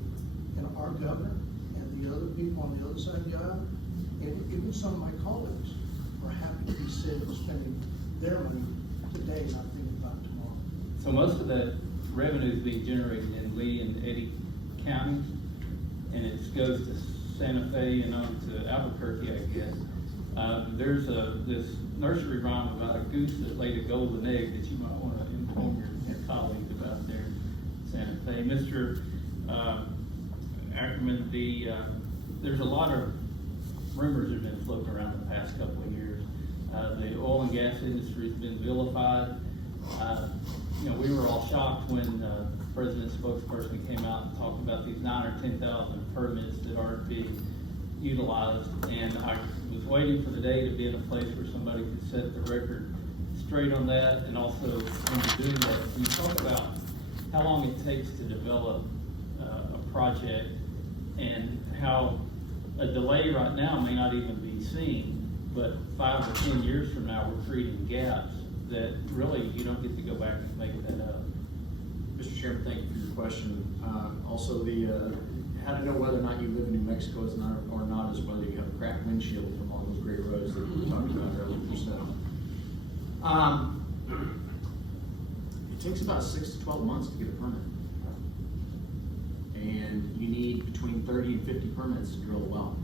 And our governor and the other people on the other side of the aisle, and even some of my colleagues, are happy to be spending their money today, not thinking about tomorrow. So most of that revenue is being generated in Lee and Eddy counties, and it goes to Santa Fe and on to Albuquerque, I guess. There's this nursery rhyme about a goose that laid a golden egg that you might want to inform your colleagues about there in Santa Fe. Mr. Ackerman, there's a lot of rumors that have been floating around the past couple of years. The oil and gas industry has been vilified. You know, we were all shocked when the president's spokesperson came out and talked about these 9,000 or 10,000 permits that aren't being utilized. And I was waiting for the day to be in a place where somebody could set the record straight on that. And also, when you're doing that, can you talk about how long it takes to develop a project and how a delay right now may not even be seen, but 5 or 10 years from now, we're creating gaps that really you don't get to go back and make that up. Mr. Chairman, thank you for your question. Also, how to know whether or not you live in New Mexico is not, or not is whether you have a cracked windshield from all those great roads that we talked about earlier. takes about 6 to 12 months to get a permit. And you need between 30 and 50 permits to drill a well.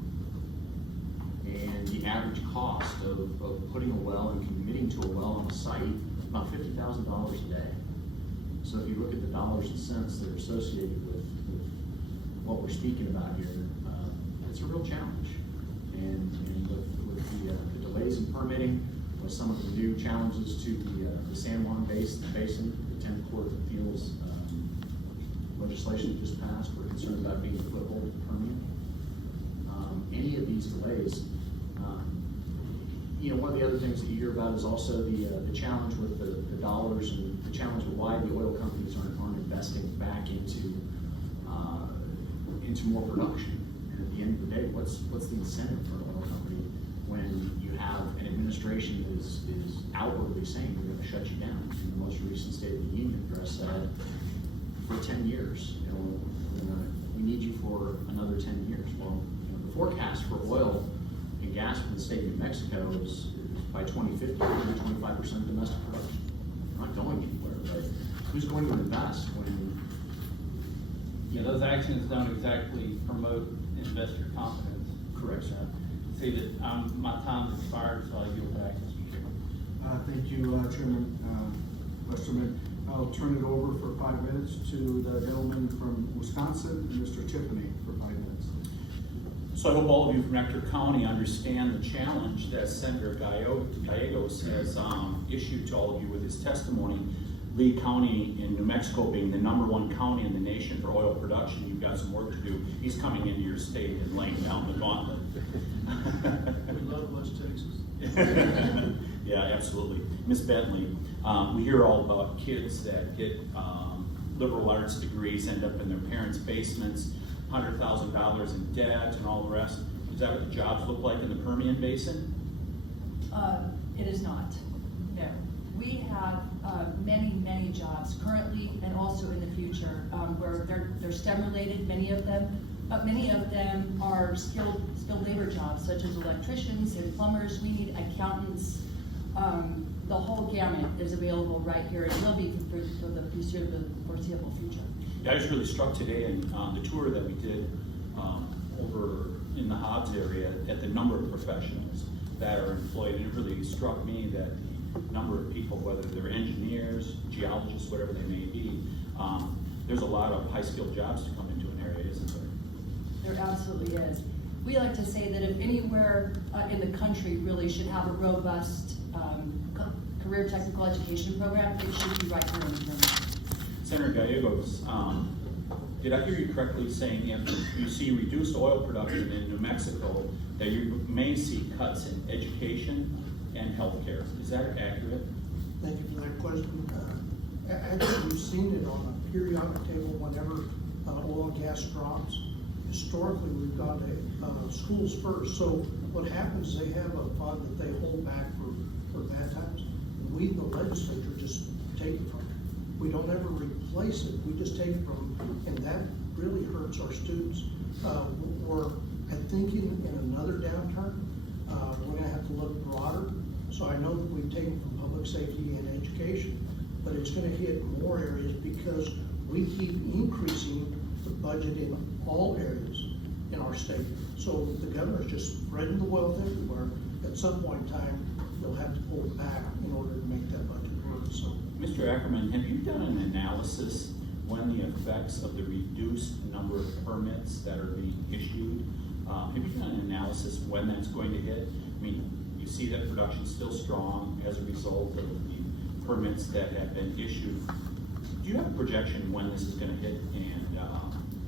And the average cost of putting a well and committing to a well on a site, about $50,000 a day. So if you look at the dollars and cents that are associated with what we're speaking about here, it's a real challenge. And with the delays in permitting, with some of the new challenges to the San Juan Basin, the 10th Court of Appeals legislation that just passed, we're concerned about being a foothold in Permian. Any of these delays, one of the other things that you hear about is also the challenge with the dollars and the challenge of why the oil companies aren't investing back into more production. And at the end of the day, what's the incentive for an oil company when you have an administration that is outwardly saying we're going to shut you down? In the most recent State of the Union address said, for 10 years, we need you for another 10 years. Well, the forecast for oil and gas from the state of New Mexico is by 2050, 25% domestic production. We're not going anywhere, but who's going to invest when? Yeah, those actions don't exactly promote investor confidence. Correct. See that my time's expired, so I yield back, Mr. Chairman. Thank you, Chairman Westerman. I'll turn it over for 5 minutes to the gentleman from Wisconsin, Mr. Tiffany, for 5 minutes. So I hope all of you from Ector County understand the challenge that Senator Gallegos has issued to all of you with his testimony. Lee County in New Mexico being the #1 county in the nation for oil production, you've got some work to do. He's coming into your state and laying down the gauntlet. We love West Texas. Yeah, absolutely. Miss Bentley, we hear all about kids that get liberal arts degrees, end up in their parents' basements, $100,000 in debt and all the rest. Is that what the jobs look like in the Permian Basin? It is not, no. We have many jobs currently and also in the future where they're STEM related, many of them, but many of them are skilled labor jobs such as electricians and plumbers. We need accountants. The whole gamut is available right here and will be for the foreseeable future. Yeah, I was really struck today in the tour that we did over in the Hobbs area at the number of professionals that are employed, and it really struck me that the number of people, whether they're engineers, geologists, whatever they may be, there's a lot of high-skilled jobs to come into an area, isn't there? There absolutely is. We like to say that if anywhere in the country really should have a robust career technical education program, it should be right here in Midland. Senator Gallegos, did I hear you correctly saying if you see reduced oil production in New Mexico, that you may see cuts in education and healthcare? Is that accurate? Thank you for that question. Actually, we've seen it on a periodic table whenever oil and gas drops. Historically, we've gone to schools first. So what happens is they have a fund that they hold back for bad times. We, the legislature, just take it from them. We don't ever replace it. We just take it from them, and that really hurts our students. We're, I think, in another downturn, we're going to have to look broader. So I know that we've taken from public safety and education, but it's going to hit more areas because we keep increasing the budget in all areas in our state. So the governor's just spreading the wealth everywhere. At some point in time, they'll have to pull it back in order to make that budget work. So, Mr. Ackerman, have you done an analysis when the effects of the reduced number of permits that are being issued, have you done an analysis when that's going to hit? I mean, you see that production's still strong as a result of the permits that have been issued. Do you have a projection when this is going to hit and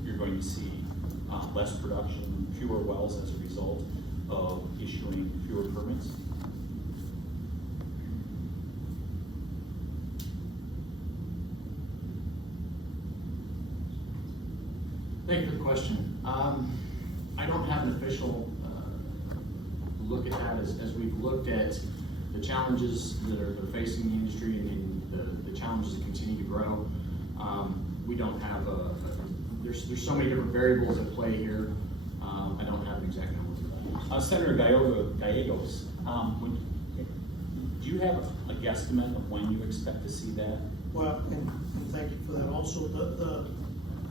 you're going to see less production, fewer wells as a result of issuing fewer permits? Thank you for the question. I don't have an official look at that as we've looked at the challenges that are facing the industry and the challenges that continue to grow. We don't have there's so many different variables at play here. I don't have an exact number for that. Senator Gallegos, do you have a guesstimate of when you expect to see that Well, and thank you for that. Also,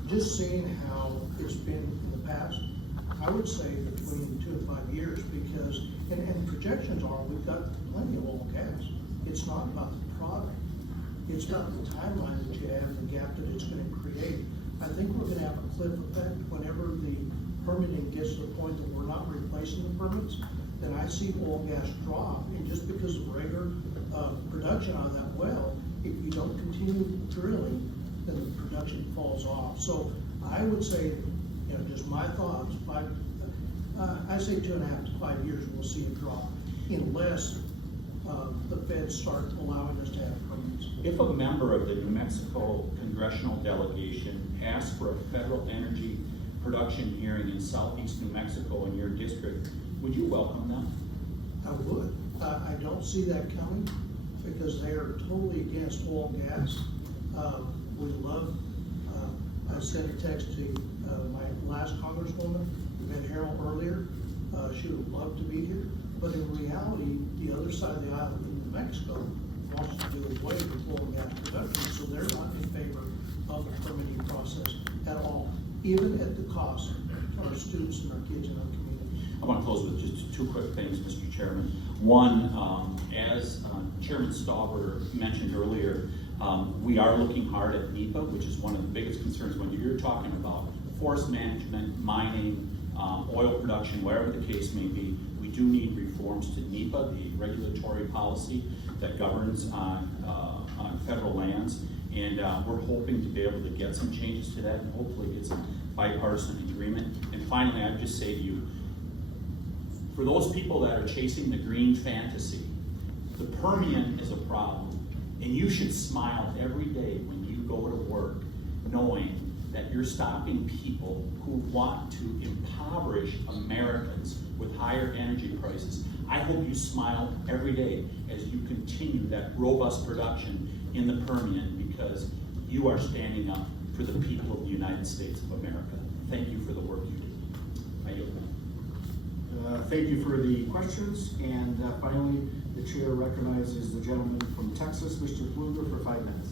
just seeing how it's been in the past, I would say between 2 and 5 years, because, and projections are, we've got plenty of oil and gas. It's not about the product. It's not the timeline that you have, the gap that it's gonna create. I think we're gonna have a cliff effect whenever the permitting gets to the point that we're not replacing the permits. Then I see oil and gas drop, and just because of regular, production out of that well, if you don't continue drilling, then the production falls off. So I would say, you know, just my thoughts, I say 2.5 to 5 years, we'll see a drop, unless, the feds start allowing us to have permits. If a member of the New Mexico congressional delegation asked for a federal energy production hearing in southeast New Mexico in your district, would you welcome them? I would. I don't see that coming, because they are totally against oil and gas. We love, I sent a text to my last congresswoman, we met Harold earlier. She would love to be here, but in reality, the other side of the aisle in New Mexico wants to do away with oil and gas production, so they're not in favor of the permitting process at all, even at the cost to our students and our kids in our community. I want to close with just 2 quick things, Mr. Chairman. One, as Chairman Stauber mentioned earlier, we are looking hard at NEPA, which is one of the biggest concerns when you're talking about forest management, mining, oil production, wherever the case may be. We do need reforms to NEPA, the regulatory policy that governs on federal lands. And we're hoping to be able to get some changes to that and hopefully get some bipartisan agreement. And finally, I'd just say to you, for those people that are chasing the green fantasy, the Permian is a problem. And you should smile every day when you go to work knowing that you're stopping people who want to impoverish Americans with higher energy prices. I hope you smile every day as you continue that robust production in the Permian, because you are standing up for the people of the United States of America. Thank you for the work you do. I yield. Thank you for the questions, and finally, the chair recognizes the gentleman from Texas, Mr. Pfluger, for 5 minutes.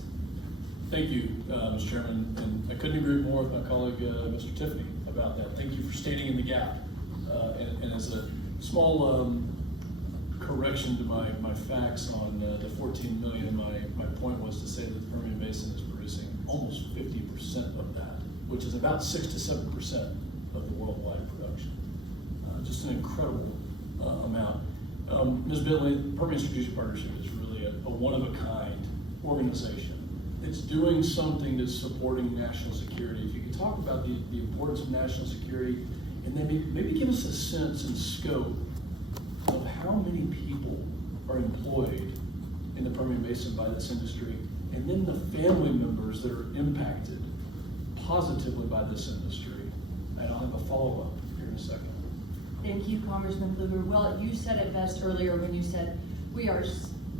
Thank you, Mr. Chairman, and I couldn't agree more with my colleague, Mr. Tiffany, about that. Thank you for standing in the gap. And as a small correction to my facts on the 14 million, my point was to say that the Permian Basin is producing almost 50% of that, which is about 6 to 7% of the worldwide production. Just an incredible amount. Ms. Bentley, Permian Strategic Partnership is really a one-of-a-kind organization. It's doing something that's supporting national security. If you could talk about the importance of national security, and then maybe give us a sense and scope of how many people are employed in the Permian Basin by this industry, and then the family members that are impacted positively by this industry. And I'll have a follow-up here in a second. Thank you, Congressman Pfluger. Well, you said it best earlier when you said we are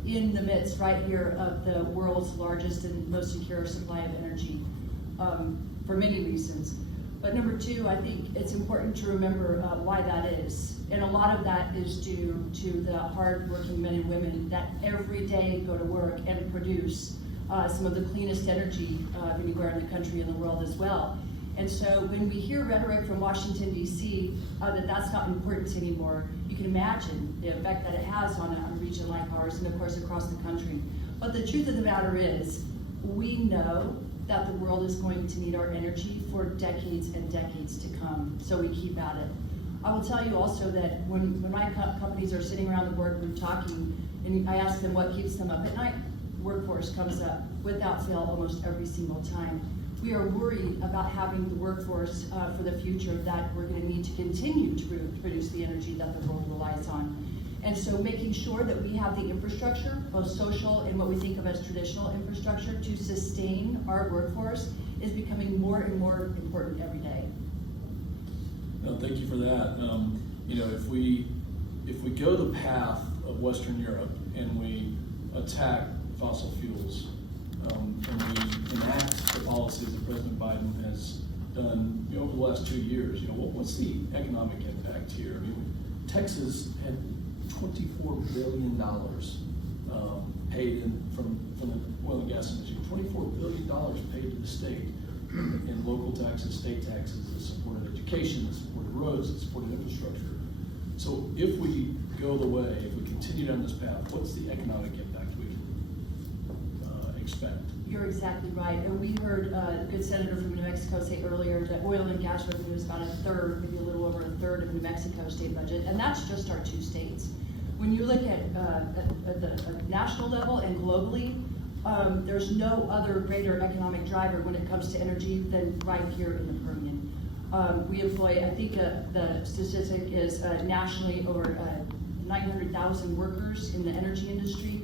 in the midst right here of the world's largest and most secure supply of energy for many reasons. But number 2, I think it's important to remember why that is. And a lot of that is due to the hard-working men and women that every day go to work and produce some of the cleanest energy anywhere in the country and the world as well. And so when we hear rhetoric from Washington, D.C., that that's not important anymore, you can imagine the effect that it has on a region like ours and, of course, across the country. But the truth of the matter is, we know that the world is going to need our energy for decades and decades to come, so we keep at it. I will tell you also that when my companies are sitting around the boardroom talking, and I ask them what keeps them up at night, workforce comes up without fail almost every single time. We are worried about having the workforce for the future that we're going to need to continue to produce the energy that the world relies on. And so making sure that we have the infrastructure, both social and what we think of as traditional infrastructure, to sustain our workforce is becoming more and more important every day. No, thank you for that. You know, if we go the path of Western Europe and we attack fossil fuels, and we enact the policies that President Biden has done, you know, over the last 2 years, you know, what's the economic impact here? I mean, Texas had $24 billion paid from the oil and gas industry. $24 billion paid to the state in local taxes, state taxes, that supported education, that supported roads, that supported infrastructure. So if we go the way, if we continue down this path, what's the economic impact we expect? You're exactly right, and we heard a good senator from New Mexico say earlier that oil and gas revenue is about a third, maybe a little over a third of New Mexico state budget, and that's just our two states. When you look at the national level and globally, there's no other greater economic driver when it comes to energy than right here in the Permian. We employ, I think the statistic is nationally over 900,000 workers in the energy industry.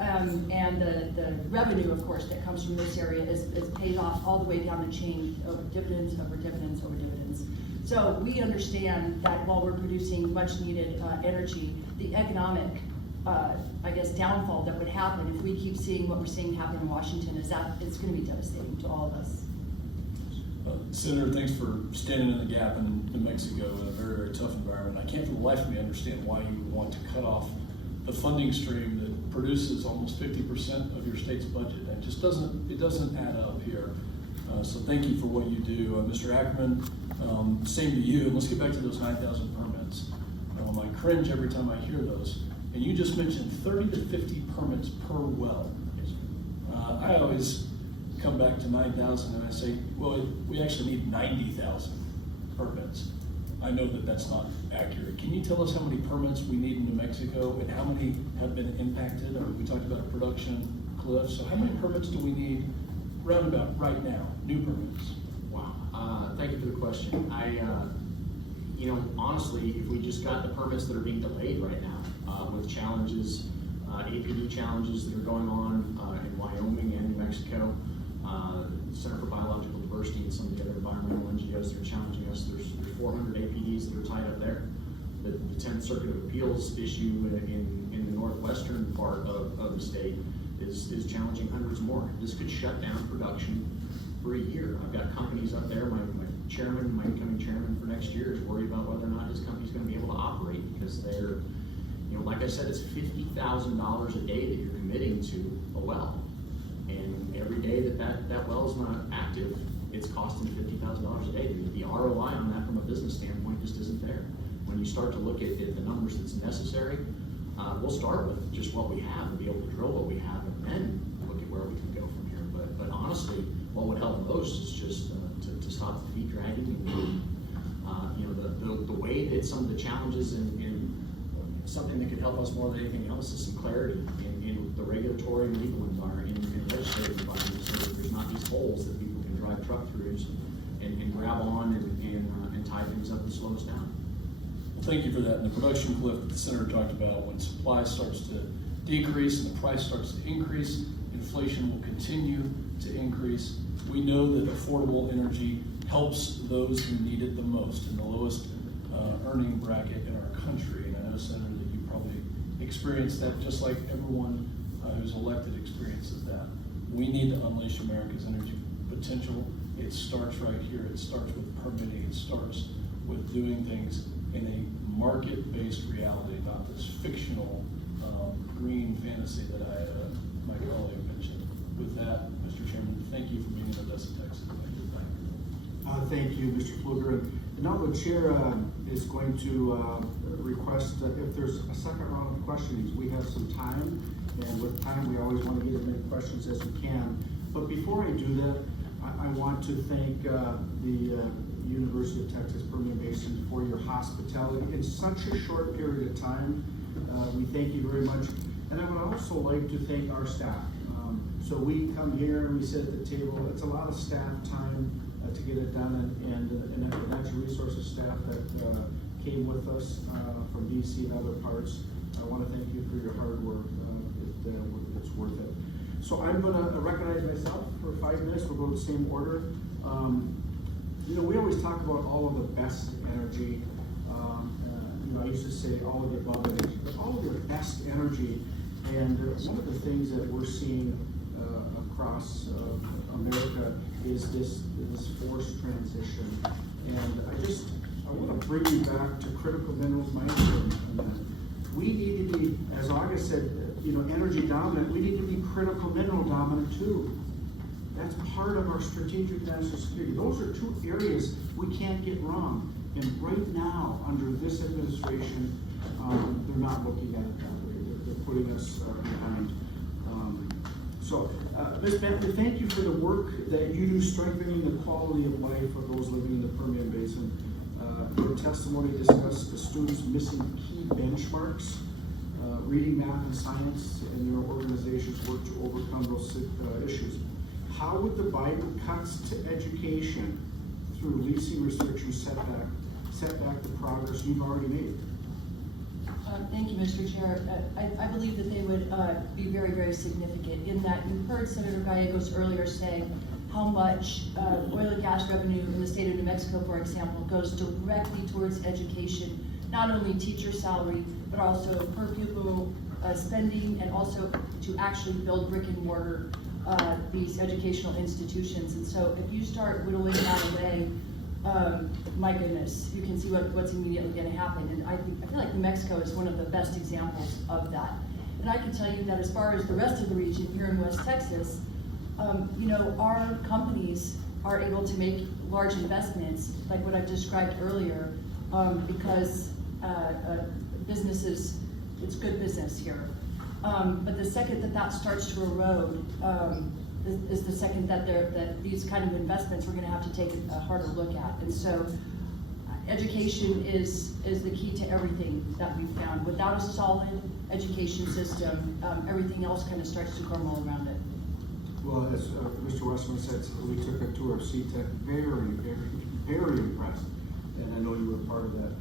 And the revenue, of course, that comes from this area is paid off all the way down the chain over dividends, over dividends, over dividends. So we understand that while we're producing much needed energy, the economic, I guess, downfall that would happen if we keep seeing what we're seeing happen in Washington is that it's going to be devastating to all of us. Senator, thanks for standing in the gap in New Mexico in a very, very tough environment. I can't for the life of me understand why you would want to cut off the funding stream that produces almost 50% of your state's budget. It just doesn't add up here. So thank you for what you do. Mr. Ackerman, same to you. And let's get back to those 9,000 permits. I cringe every time I hear those. And you just mentioned 30 to 50 permits per well. I always come back to 9,000 and I say, well, we actually need 90,000 permits. I know that that's not accurate. Can you tell us how many permits we need in New Mexico and how many have been impacted? Or we talked about a production cliff. So how many permits do we need roundabout right now, new permits? Wow, thank you for the question. Honestly, if we just got the permits that are being delayed right now with challenges, APD challenges that are going on in Wyoming and New Mexico, Center for Biological Diversity and some of the other environmental NGOs that are challenging us, there's 400 APDs that are tied up there. The 10th Circuit of Appeals issue in the northwestern part of the state is challenging hundreds more. This could shut down production for a year. I've got companies up there, my incoming chairman for next year is worried about whether or not his company's going to be able to operate because they're, like I said, it's $50,000 a day that you're committing to a well. And every day that well is not active, it's costing $50,000 a day. The ROI on that from a business standpoint just isn't there. When you start to look at the numbers that's necessary, we'll start with just what we have and be able to drill what we have and then look at where we can go from here. But honestly, what would help most is just to stop the feet dragging and the way that some of the challenges in something that could help us more than anything else is some clarity in the regulatory and legal environment, in legislative environment, so that there's not these holes that people can drive truck throughs and grab on and tie things up and slow us down. Well, thank you for that. And the production cliff that the senator talked about, when supply starts to decrease and the price starts to increase, inflation will continue to increase. We know that affordable energy helps those who need it the most in the lowest earning bracket in our country. And I know, Senator, that you probably experienced that just like everyone who's elected experiences that. We need to unleash America's energy potential. It starts right here. It starts with permitting. It starts with doing things in a market-based reality, not this fictional green fantasy that my colleague mentioned. With that, Mr. Chairman, thank you for being in Odessa, Texas. Thank you, Mr. Pfluger. And now the chair is going to request if there's a second round of questions. We have some time, and with time, we always want to get as many questions as we can. But before I do that, I want to thank the University of Texas Permian Basin for your hospitality in such a short period of time. We thank you very much. And I would also like to thank our staff. So we come here and we sit at the table. It's a lot of staff time to get it done, and the natural resources staff that came with us from DC and other parts. I want to thank you for your hard work. It's worth it. So I'm going to recognize myself for 5 minutes. We'll go in the same order. We always talk about all of the best energy. I used to say all of the above energy, but all of your best energy. And one of the things that we're seeing across America is this forced transition. And I want to bring you back to critical minerals mining. We need to be, as August said, energy dominant, we need to be critical mineral dominant too. That's part of our strategic national security. Those are two areas we can't get wrong. And right now, under this administration, they're not looking at it that way. They're putting us behind. Ms. Bentley, thank you for the work that you do strengthening the quality of life of those living in the Permian Basin. Your testimony discussed the students missing key benchmarks, reading, math, and science, and your organization's work to overcome those issues. How would the Biden cuts to education through leasing restrictions set back the progress you've already made? Thank you, Mr. Chair. I believe that they would be very, very significant in that you heard Senator Gallegos earlier say how much oil and gas revenue in the state of New Mexico, for example, goes directly towards education, not only teacher salary, but also per pupil spending, and also to actually build brick and mortar these educational institutions. And so if you start whittling that away, my goodness, you can see what's immediately going to happen. And I feel like New Mexico is one of the best examples of that. And I can tell you that as far as the rest of the region here in West Texas, our companies are able to make large investments, like what I described earlier, because businesses, it's good business here. But the second that starts to erode, is the second that these kind of investments we're going to have to take a harder look at. And so education is the key to everything that we've found. Without a solid education system, everything else kind of starts to crumble around it. Well, as Mr. Westman said, we took a tour of CTEC, very, very, very impressed, and I know you were part of that.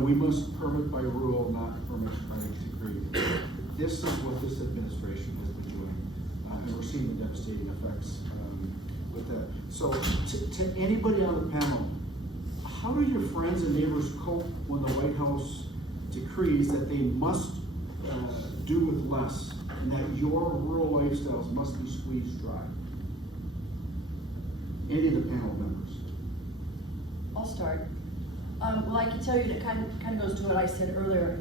We must permit by rule, not permit by decree. This is what this administration has been doing, and we're seeing the devastating effects with that. So, to anybody on the panel, how do your friends and neighbors cope when the White House decrees that they must do with less, and that your rural lifestyles must be squeezed dry? Any of the panel members? I'll start. Well, I can tell you that kind of goes to what I said earlier.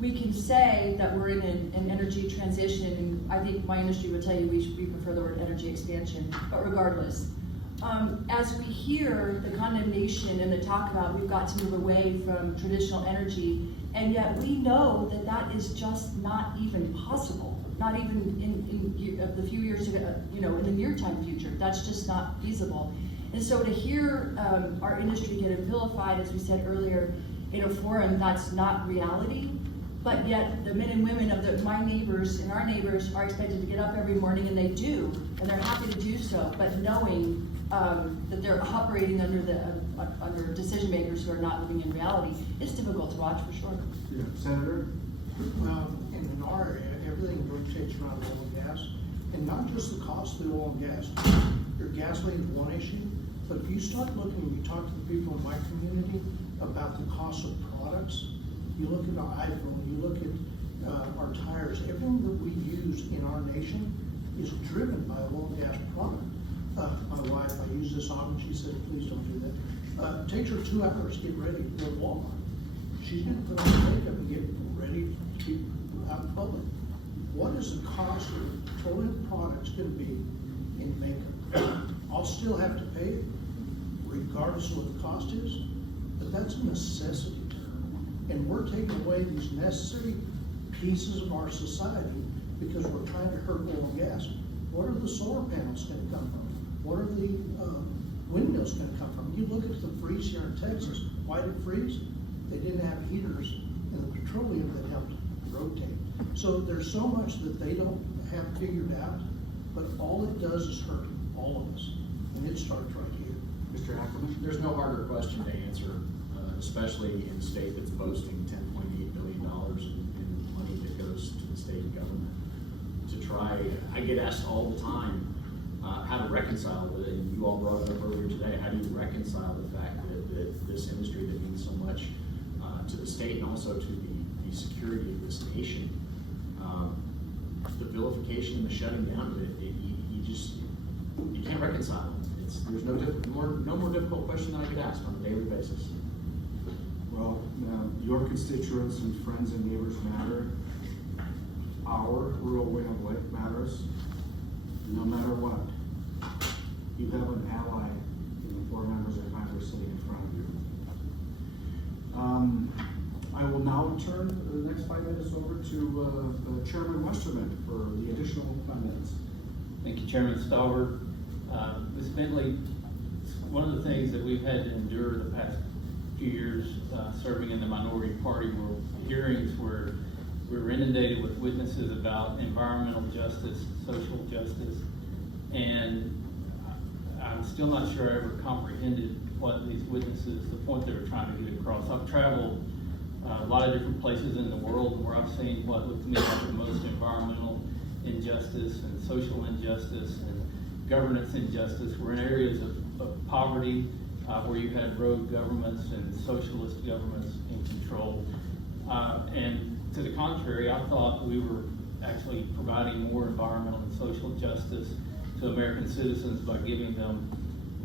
We can say that we're in an energy transition, and I think my industry would tell you we prefer the word energy expansion, but regardless. As we hear the condemnation and the talk about we've got to move away from traditional energy, and yet we know that is just not even possible, not even in the few years, in the near-time future. That's just not feasible. And so to hear our industry get vilified, as we said earlier, in a forum that's not reality, but yet the men and women of my neighbors and our neighbors are expected to get up every morning, and they do, and they're happy to do so, but knowing that they're operating under decision makers who are not living in reality, it's difficult to watch for sure. Yeah. Senator? In our area, everything rotates around oil and gas, and not just the cost of the oil and gas. Your gasoline is one issue, but if you start looking, you talk to the people in my community about the cost of products, you look at our iPhone, you look at our tires, everything that we use in our nation is driven by oil and gas product. My wife, I use this on, she said, please don't do that. It takes her 2 hours to get ready to go to Walmart. She's going to put on makeup and get ready to be out in public. What is the cost of petroleum products going to be in makeup? I'll still have to pay it, regardless of what the cost is, but that's a necessity. And we're taking away these necessary pieces of our society because we're trying to hurt oil and gas. What are the solar panels going to come from? What are the windmills going to come from? You look at the freeze here in Texas. Why did it freeze? They didn't have heaters and the petroleum that helped rotate. So there's so much that they don't have figured out, but all it does is hurt all of us. And it starts right here. Mr. Ackerman? There's no harder question to answer, especially in a state that's boasting $10.8 billion in money that goes to the state government. I get asked all the time how to reconcile with it, and you all brought it up earlier today. How do you reconcile the fact that this industry that means so much to the state and also to the security of this nation, the vilification and the shutting down of it, you can't reconcile it. There's no more difficult question than I could ask on a daily basis. Well, your constituents and friends and neighbors matter. our rural way of life matters, no matter what, you have an ally in the 4 members of Congress sitting in front of you. I will now turn the next 5 minutes over to Chairman Westerman for the additional 5 minutes. Thank you, Chairman Stauber. Ms. Bentley, one of the things that we've had to endure the past few years serving in the minority party were hearings where we were inundated with witnesses about environmental justice, social justice, and I'm still not sure I ever comprehended what these witnesses, the point they were trying to get across. I've traveled a lot of different places in the world where I've seen what looked to me like the most environmental injustice and social injustice and governance injustice. We're in areas of poverty where you had rogue governments and socialist governments in control. And to the contrary, I thought we were actually providing more environmental and social justice to American citizens by giving them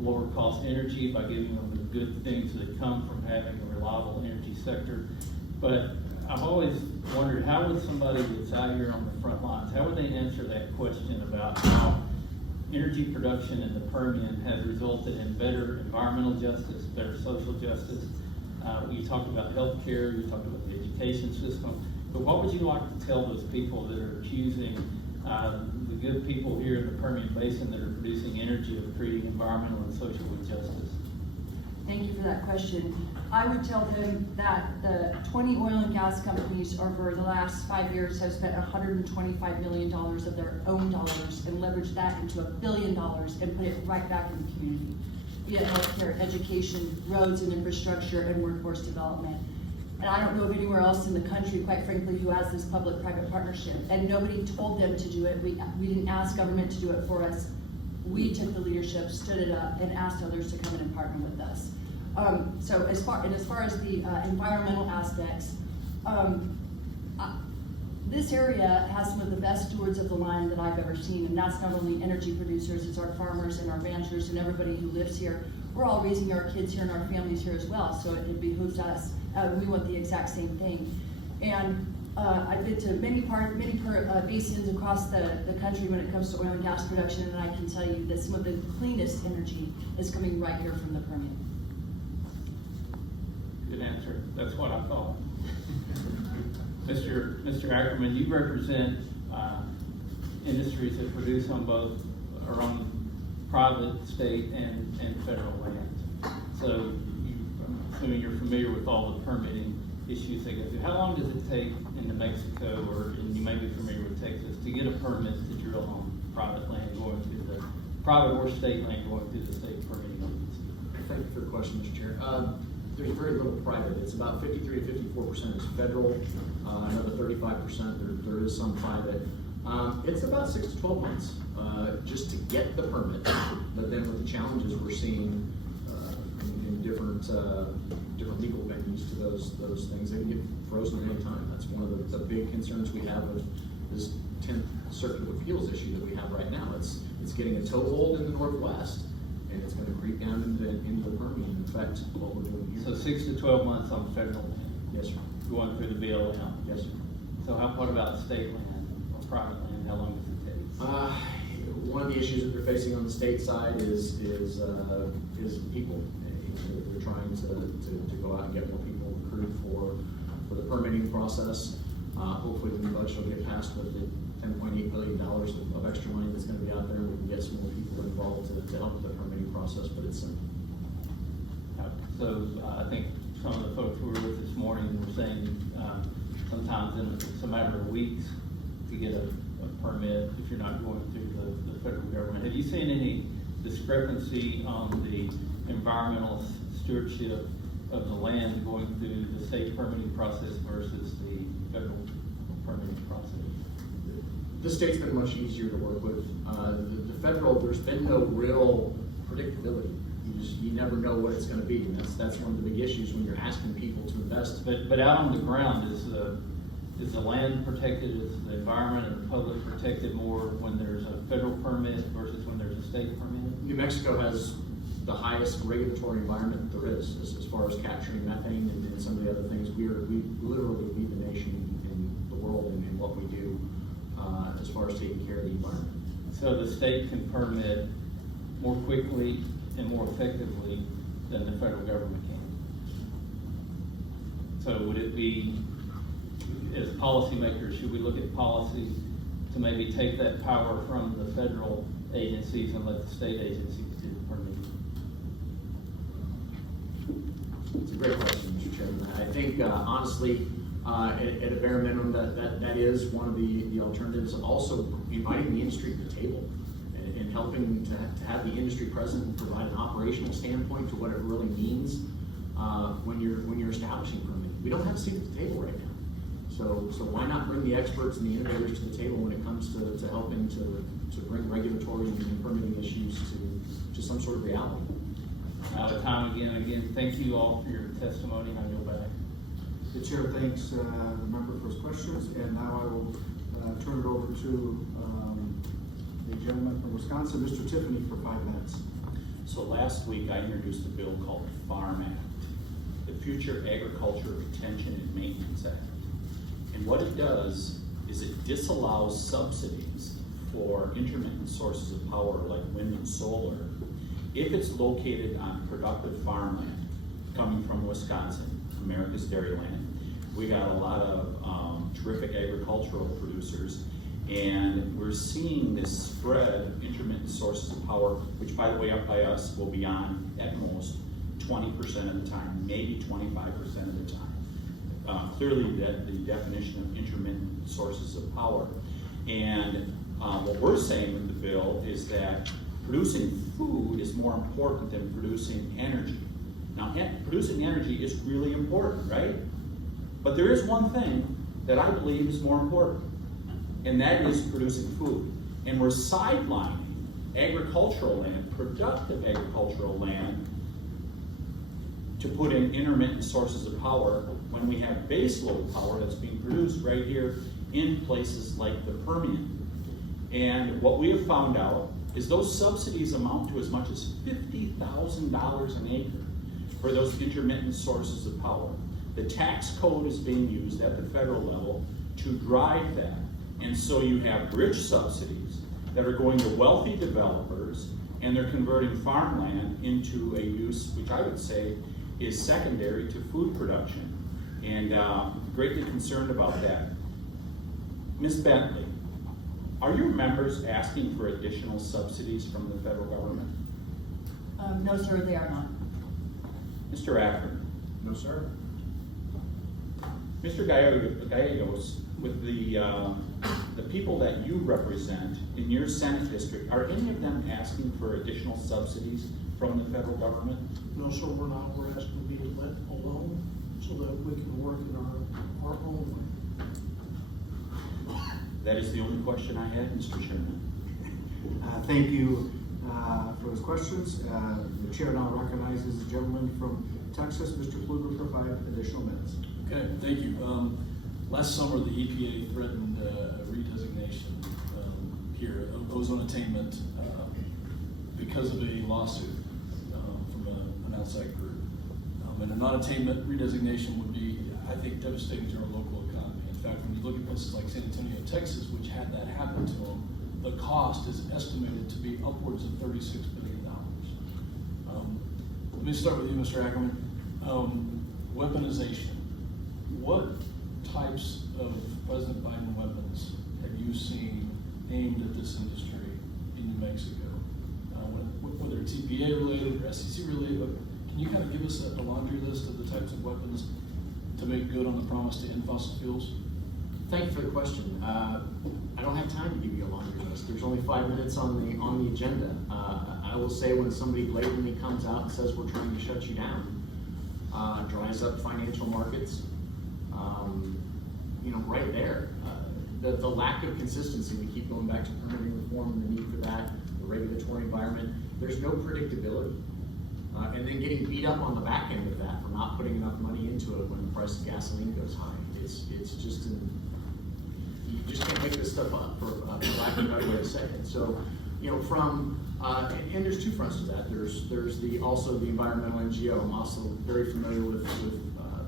lower cost energy, by giving them the good things that come from having a reliable energy sector. But I've always wondered, how would somebody that's out here on the front lines, how would they answer that question about how energy production in the Permian has resulted in better environmental justice, better social justice? You talked about healthcare, you talked about the education system, but what would you like to tell those people that are accusing the good people here in the Permian Basin that are producing energy of creating environmental and social injustice? Thank you for that question. I would tell them that the 20 oil and gas companies over the last 5 years have spent $125 million of their own dollars and leveraged that into $1 billion and put it right back in the community via healthcare, education, roads and infrastructure, and workforce development. And I don't know of anywhere else in the country, quite frankly, who has this public-private partnership. And nobody told them to do it. We didn't ask government to do it for us. We took the leadership, stood it up, and asked others to come in and partner with us. So as far as the environmental aspects, this area has some of the best stewards of the land that I've ever seen, and that's not only energy producers, it's our farmers and our ranchers and everybody who lives here. We're all raising our kids here and our families here as well, so it behooves us. We want the exact same thing. And I've been to many basins across the country when it comes to oil and gas production, and I can tell you that some of the cleanest energy is coming right here from the Permian. Good answer. That's what I thought. Mr. Ackerman, you represent industries that produce on both or on private, state, and federal lands. So I'm assuming you're familiar with all the permitting issues they go through. How long does it take in New Mexico, and you may be familiar with Texas, to get a permit to drill on private land going through the private or state land going through the state permitting agency? Thank you for the question, Mr. Chair. There's very little private. It's about 53 to 54% is federal, another 35% there is some private. It's about 6 to 12 months just to get the permit. But then with the challenges we're seeing in different legal venues to those things, they can get frozen at any time. That's one of the big concerns we have with this 10th Circuit of Appeals issue that we have right now. It's getting a toehold in the Northwest, and it's going to creep down into the Permian and affect what we're doing here. So 6 to 12 months on federal land. Yes, sir. Going through the BLM. Yes, sir. So what about state land or private land? How long does it take? One of the issues that they're facing on the state side is people. They're trying to go out and get more people recruited for the permitting process. Hopefully the new budget will get passed with the $10.8 billion of extra money that's going to be out there, and we can get some more people involved to help with the permitting process, but it's simple. So I think some of the folks we were with this morning were saying sometimes it's a matter of weeks to get a permit if you're not going through the federal government. Have you seen any discrepancy on the environmental stewardship of the land going through the state permitting process versus the federal permitting process? The state's been much easier to work with. The federal, there's been no real predictability. You never know what it's going to be, and that's one of the big issues when you're asking people to invest. But out on the ground, is the land protected? Is the environment and the public protected more when there's a federal permit versus when there's a state permit? New Mexico has the highest regulatory environment there is as far as capturing methane and some of the other things. We literally lead the nation in the world in what we do as far as taking care of the environment. So the state can permit more quickly and more effectively than the federal government can. So would it be, as policymakers, should we look at policy to maybe take that power from the federal agencies and let the state agencies do the permitting? It's a great question, Mr. Chairman. I think, honestly, at a bare minimum, that is one of the alternatives. Also, inviting the industry to the table and helping to have the industry present and provide an operational standpoint to what it really means when you're establishing permitting. We don't have a seat at the table right now. So why not bring the experts and the innovators to the table when it comes to helping to bring regulatory and permitting issues to some sort of reality? Out of time again, thank you all for your testimony, and I yield back. The chair thanks the member for his questions, and now I will turn it over to the gentleman from Wisconsin, Mr. Tiffany, for 5 minutes. So last week I introduced a bill called the Farm Act, the Future Agriculture Retention and Maintenance Act. And what it does is it disallows subsidies for intermittent sources of power like wind and solar if it's located on productive farmland coming from Wisconsin, America's dairy land. We got a lot of terrific agricultural producers, and we're seeing this spread of intermittent sources of power, which by the way, up by us, will be on at most 20% of the time, maybe 25% of the time. Clearly, the definition of intermittent sources of power. And what we're saying with the bill is that producing food is more important than producing energy. Now, producing energy is really important, right? But there is one thing that I believe is more important, and that is producing food. And we're sidelining agricultural land, productive agricultural land, to put in intermittent sources of power when we have baseload power that's being produced right here in places like the Permian. And what we have found out is those subsidies amount to as much as $50,000 an acre for those intermittent sources of power. The tax code is being used at the federal level to drive that. And so you have rich subsidies that are going to wealthy developers, and they're converting farmland into a use which I would say is secondary to food production. And greatly concerned about that. Ms. Bentley, are your members asking for additional subsidies from the federal government? No, sir, they are not. Mr. Akron? No, sir. Mr. Gallegos, with the people that you represent in your Senate district, are any of them asking for additional subsidies from the federal government? No, sir, we're not. We're asking to be let alone so that we can work in our own way. That is the only question I had, Mr. Chairman. Thank you for those questions. The chair now recognizes the gentleman from Texas, Mr. Pfluger, for 5 additional minutes. Okay, thank you. Last summer, the EPA threatened redesignation here of ozone attainment because of a lawsuit from an outside group. And a non-attainment redesignation would be, I think, devastating to our local economy. In fact, when you look at places like San Antonio, Texas, which had that happen to them, the cost is estimated to be upwards of $36 billion. Let me start with you, Mr. Ackerman. Weaponization. What types of President Biden weapons have you seen aimed at this industry in New Mexico? Whether it's EPA related or SEC related, can you kind of give us a laundry list of the types of weapons to make good on the promise to end fossil fuels? Thank you for the question. I don't have time to give you a laundry list. There's only 5 minutes on the agenda. I will say when somebody blatantly comes out and says we're trying to shut you down, dries up financial markets, right there. The lack of consistency, we keep going back to permitting reform and the need for that, the regulatory environment, there's no predictability. And then getting beat up on the back end of that for not putting enough money into it when the price of gasoline goes high. It's just, you just can't make this stuff up, for lack of a better way to say it. So, and there's 2 fronts to that. There's also the environmental NGO. I'm also very familiar with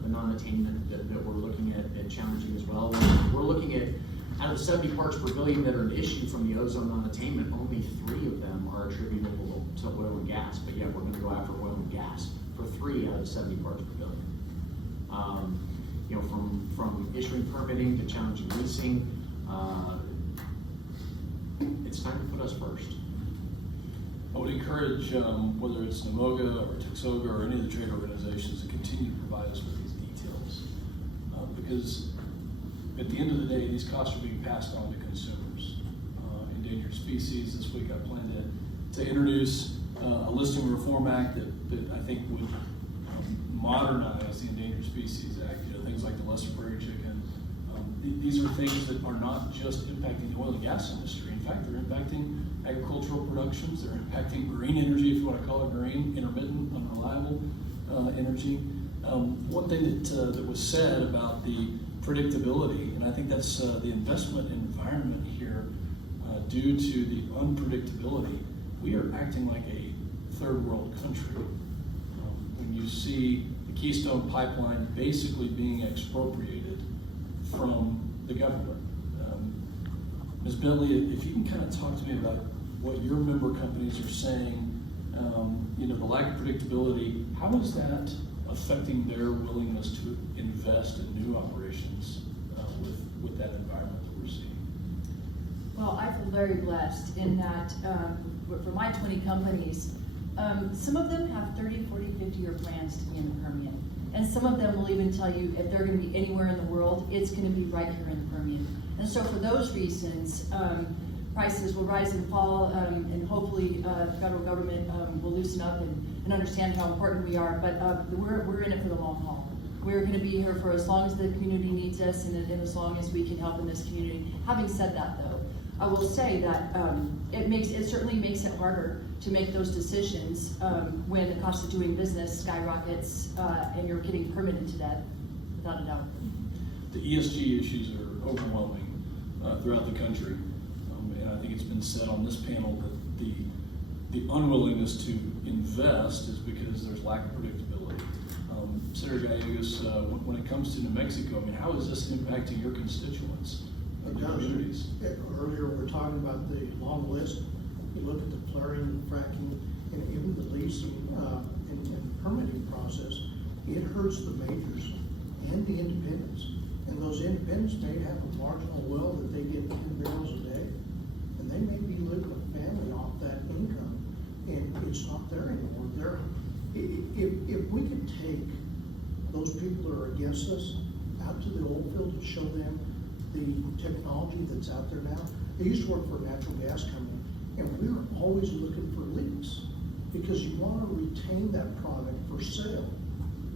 the non-attainment that we're looking at challenging as well. We're looking at Out of the 70 parts per billion that are an issue from the ozone non-attainment, only 3 of them are attributable to oil and gas, but yet we're going to go after oil and gas for 3 out of 70 parts per billion. You know, from issuing permitting to challenging leasing, it's time to put us first. I would encourage, whether it's NMOGA or TXOGA or any of the trade organizations, to continue to provide us with these details. Because at the end of the day, these costs are being passed on to consumers. Endangered species, this week I plan to introduce a listing reform act that I think would modernize the Endangered Species Act. You know, things like the lesser prairie chicken. These are things that are not just impacting the oil and gas industry. In fact, they're impacting agricultural productions. They're impacting green energy, if you want to call it green, intermittent, unreliable energy. One thing that was said about the predictability, and I think that's the investment environment here, due to the unpredictability, we are acting like a third world country. When you see the Keystone Pipeline basically being expropriated from the government. Ms. Bentley, if you can kind of talk to me about what your member companies are saying, you know, the lack of predictability, how is that affecting their willingness to invest in new operations with that environment that we're seeing? Well, I feel very blessed in that for my 20 companies, some of them have 30, 40, 50-year plans to be in the Permian. And some of them will even tell you if they're going to be anywhere in the world, it's going to be right here in the Permian. And so for those reasons, prices will rise and fall, and hopefully the federal government will loosen up and understand how important we are. But we're in it for the long haul. We're going to be here for as long as the community needs us and as long as we can help in this community. Having said that, though, I will say that it certainly makes it harder to make those decisions when the cost of doing business skyrockets and you're getting permitted to death, without a doubt. The ESG issues are overwhelming throughout the country, and I think it's been said on this panel that the unwillingness to invest is because there's lack of predictability. Senator Gallegos, when it comes to New Mexico, I mean, how is this impacting your constituents, the communities? Earlier, we're talking about the long list. You look at the flaring, fracking, and even the leasing and permitting process. It hurts the majors and the independents. And those independents may have a marginal well that they get 10 barrels a day, and they may be living a family off that income, and it's not there anymore. If we could take those people that are against us out to the oil field and show them the technology that's out there now. I used to work for a natural gas company, and we were always looking for leaks because you want to retain that product for sale,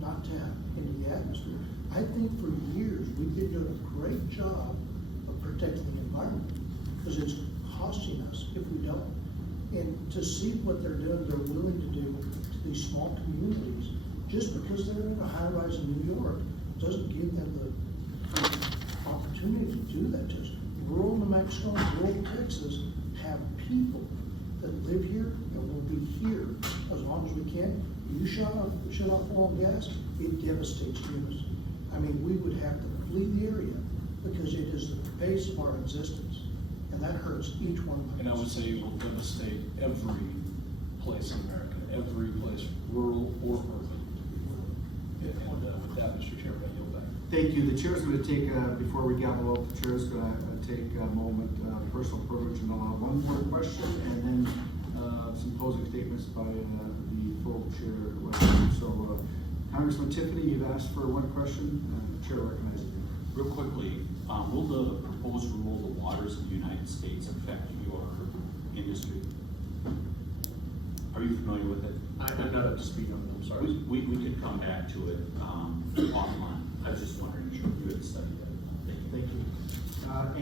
not to have into the atmosphere. I think for years we've been doing a great job of protecting the environment because it's costing us if we don't. And to see what they're doing, they're willing to do to these small communities, just because they're in a high rise in New York, doesn't give them the opportunity to do that to us. Rural New Mexico and rural Texas have people that live here and will be here as long as we can. You shut off oil and gas, it devastates us. I mean, we would have to flee the area because it is the base of our existence, and that hurts each one of us. And I would say it will devastate every place in America, every place, rural or urban. And with that, Mr. Chairman, I yield back. Thank you. The chair's going to take, before we gavel up, the chair's going to take a moment, personal privilege, and allow one more question, and then some closing statements by the full chair. So, Congressman Tiffany, you've asked for one question. The chair recognizes you. Real quickly, will the proposed rule, the waters of the United States, affect your industry? Are you familiar with it? I'm not up to speed on it, I'm sorry. We could come back to it offline. I was just wondering if you had studied that. Thank you.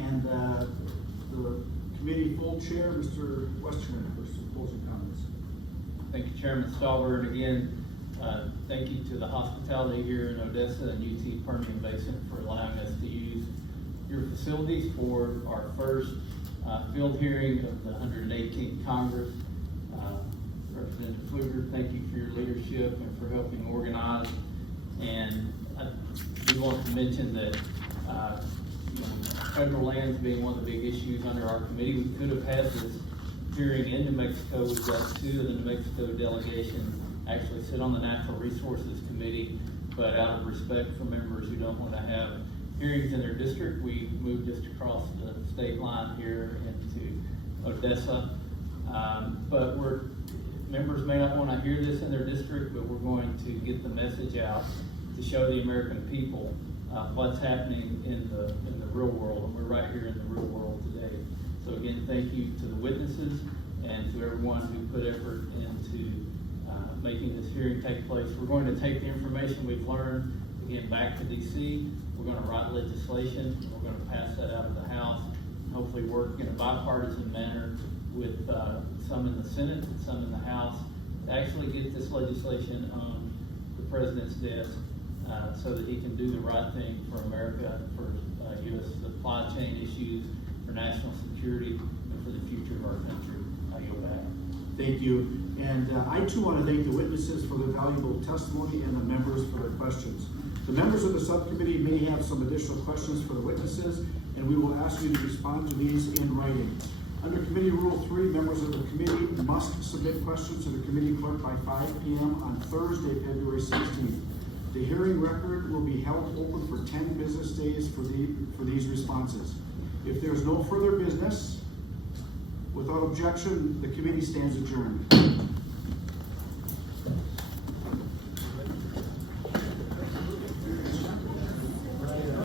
And the committee full chair, Mr. Westerman, for some closing comments. Thank you, Chairman Stauber, and again, thank you to the hospitality here in Odessa and UT Permian Basin for allowing us to use your facilities for our first field hearing of the 118th Congress. Representative Pfluger, thank you for your leadership and for helping organize. And we want to mention that federal lands being one of the big issues under our committee. We could have had this hearing in New Mexico. We've got two of the New Mexico delegation actually sit on the Natural Resources Committee, but out of respect for members who don't want to have hearings in their district, we moved just across the state line here into Odessa. But members may not want to hear this in their district, but we're going to get the message out to show the American people what's happening in the real world, and we're right here in the real world today. So again, thank you to the witnesses and to everyone who put effort into making this hearing take place. We're going to take the information we've learned again back to DC. We're going to write legislation. We're going to pass that out of the House, and hopefully work in a bipartisan manner with some in the Senate and some in the House to actually get this legislation on the president's desk so that he can do the right thing for America, for U.S. supply chain issues, for national security, and for the future of our country. I yield back. Thank you. And I too want to thank the witnesses for their valuable testimony and the members for their questions. The members of the subcommittee may have some additional questions for the witnesses, and we will ask you to respond to these in writing. Under Committee Rule 3, members of the committee must submit questions to the committee clerk by 5 p.m. on Thursday, February 16th. The hearing record will be held open for 10 business days for these responses. If there's no further business, without objection, the committee stands adjourned.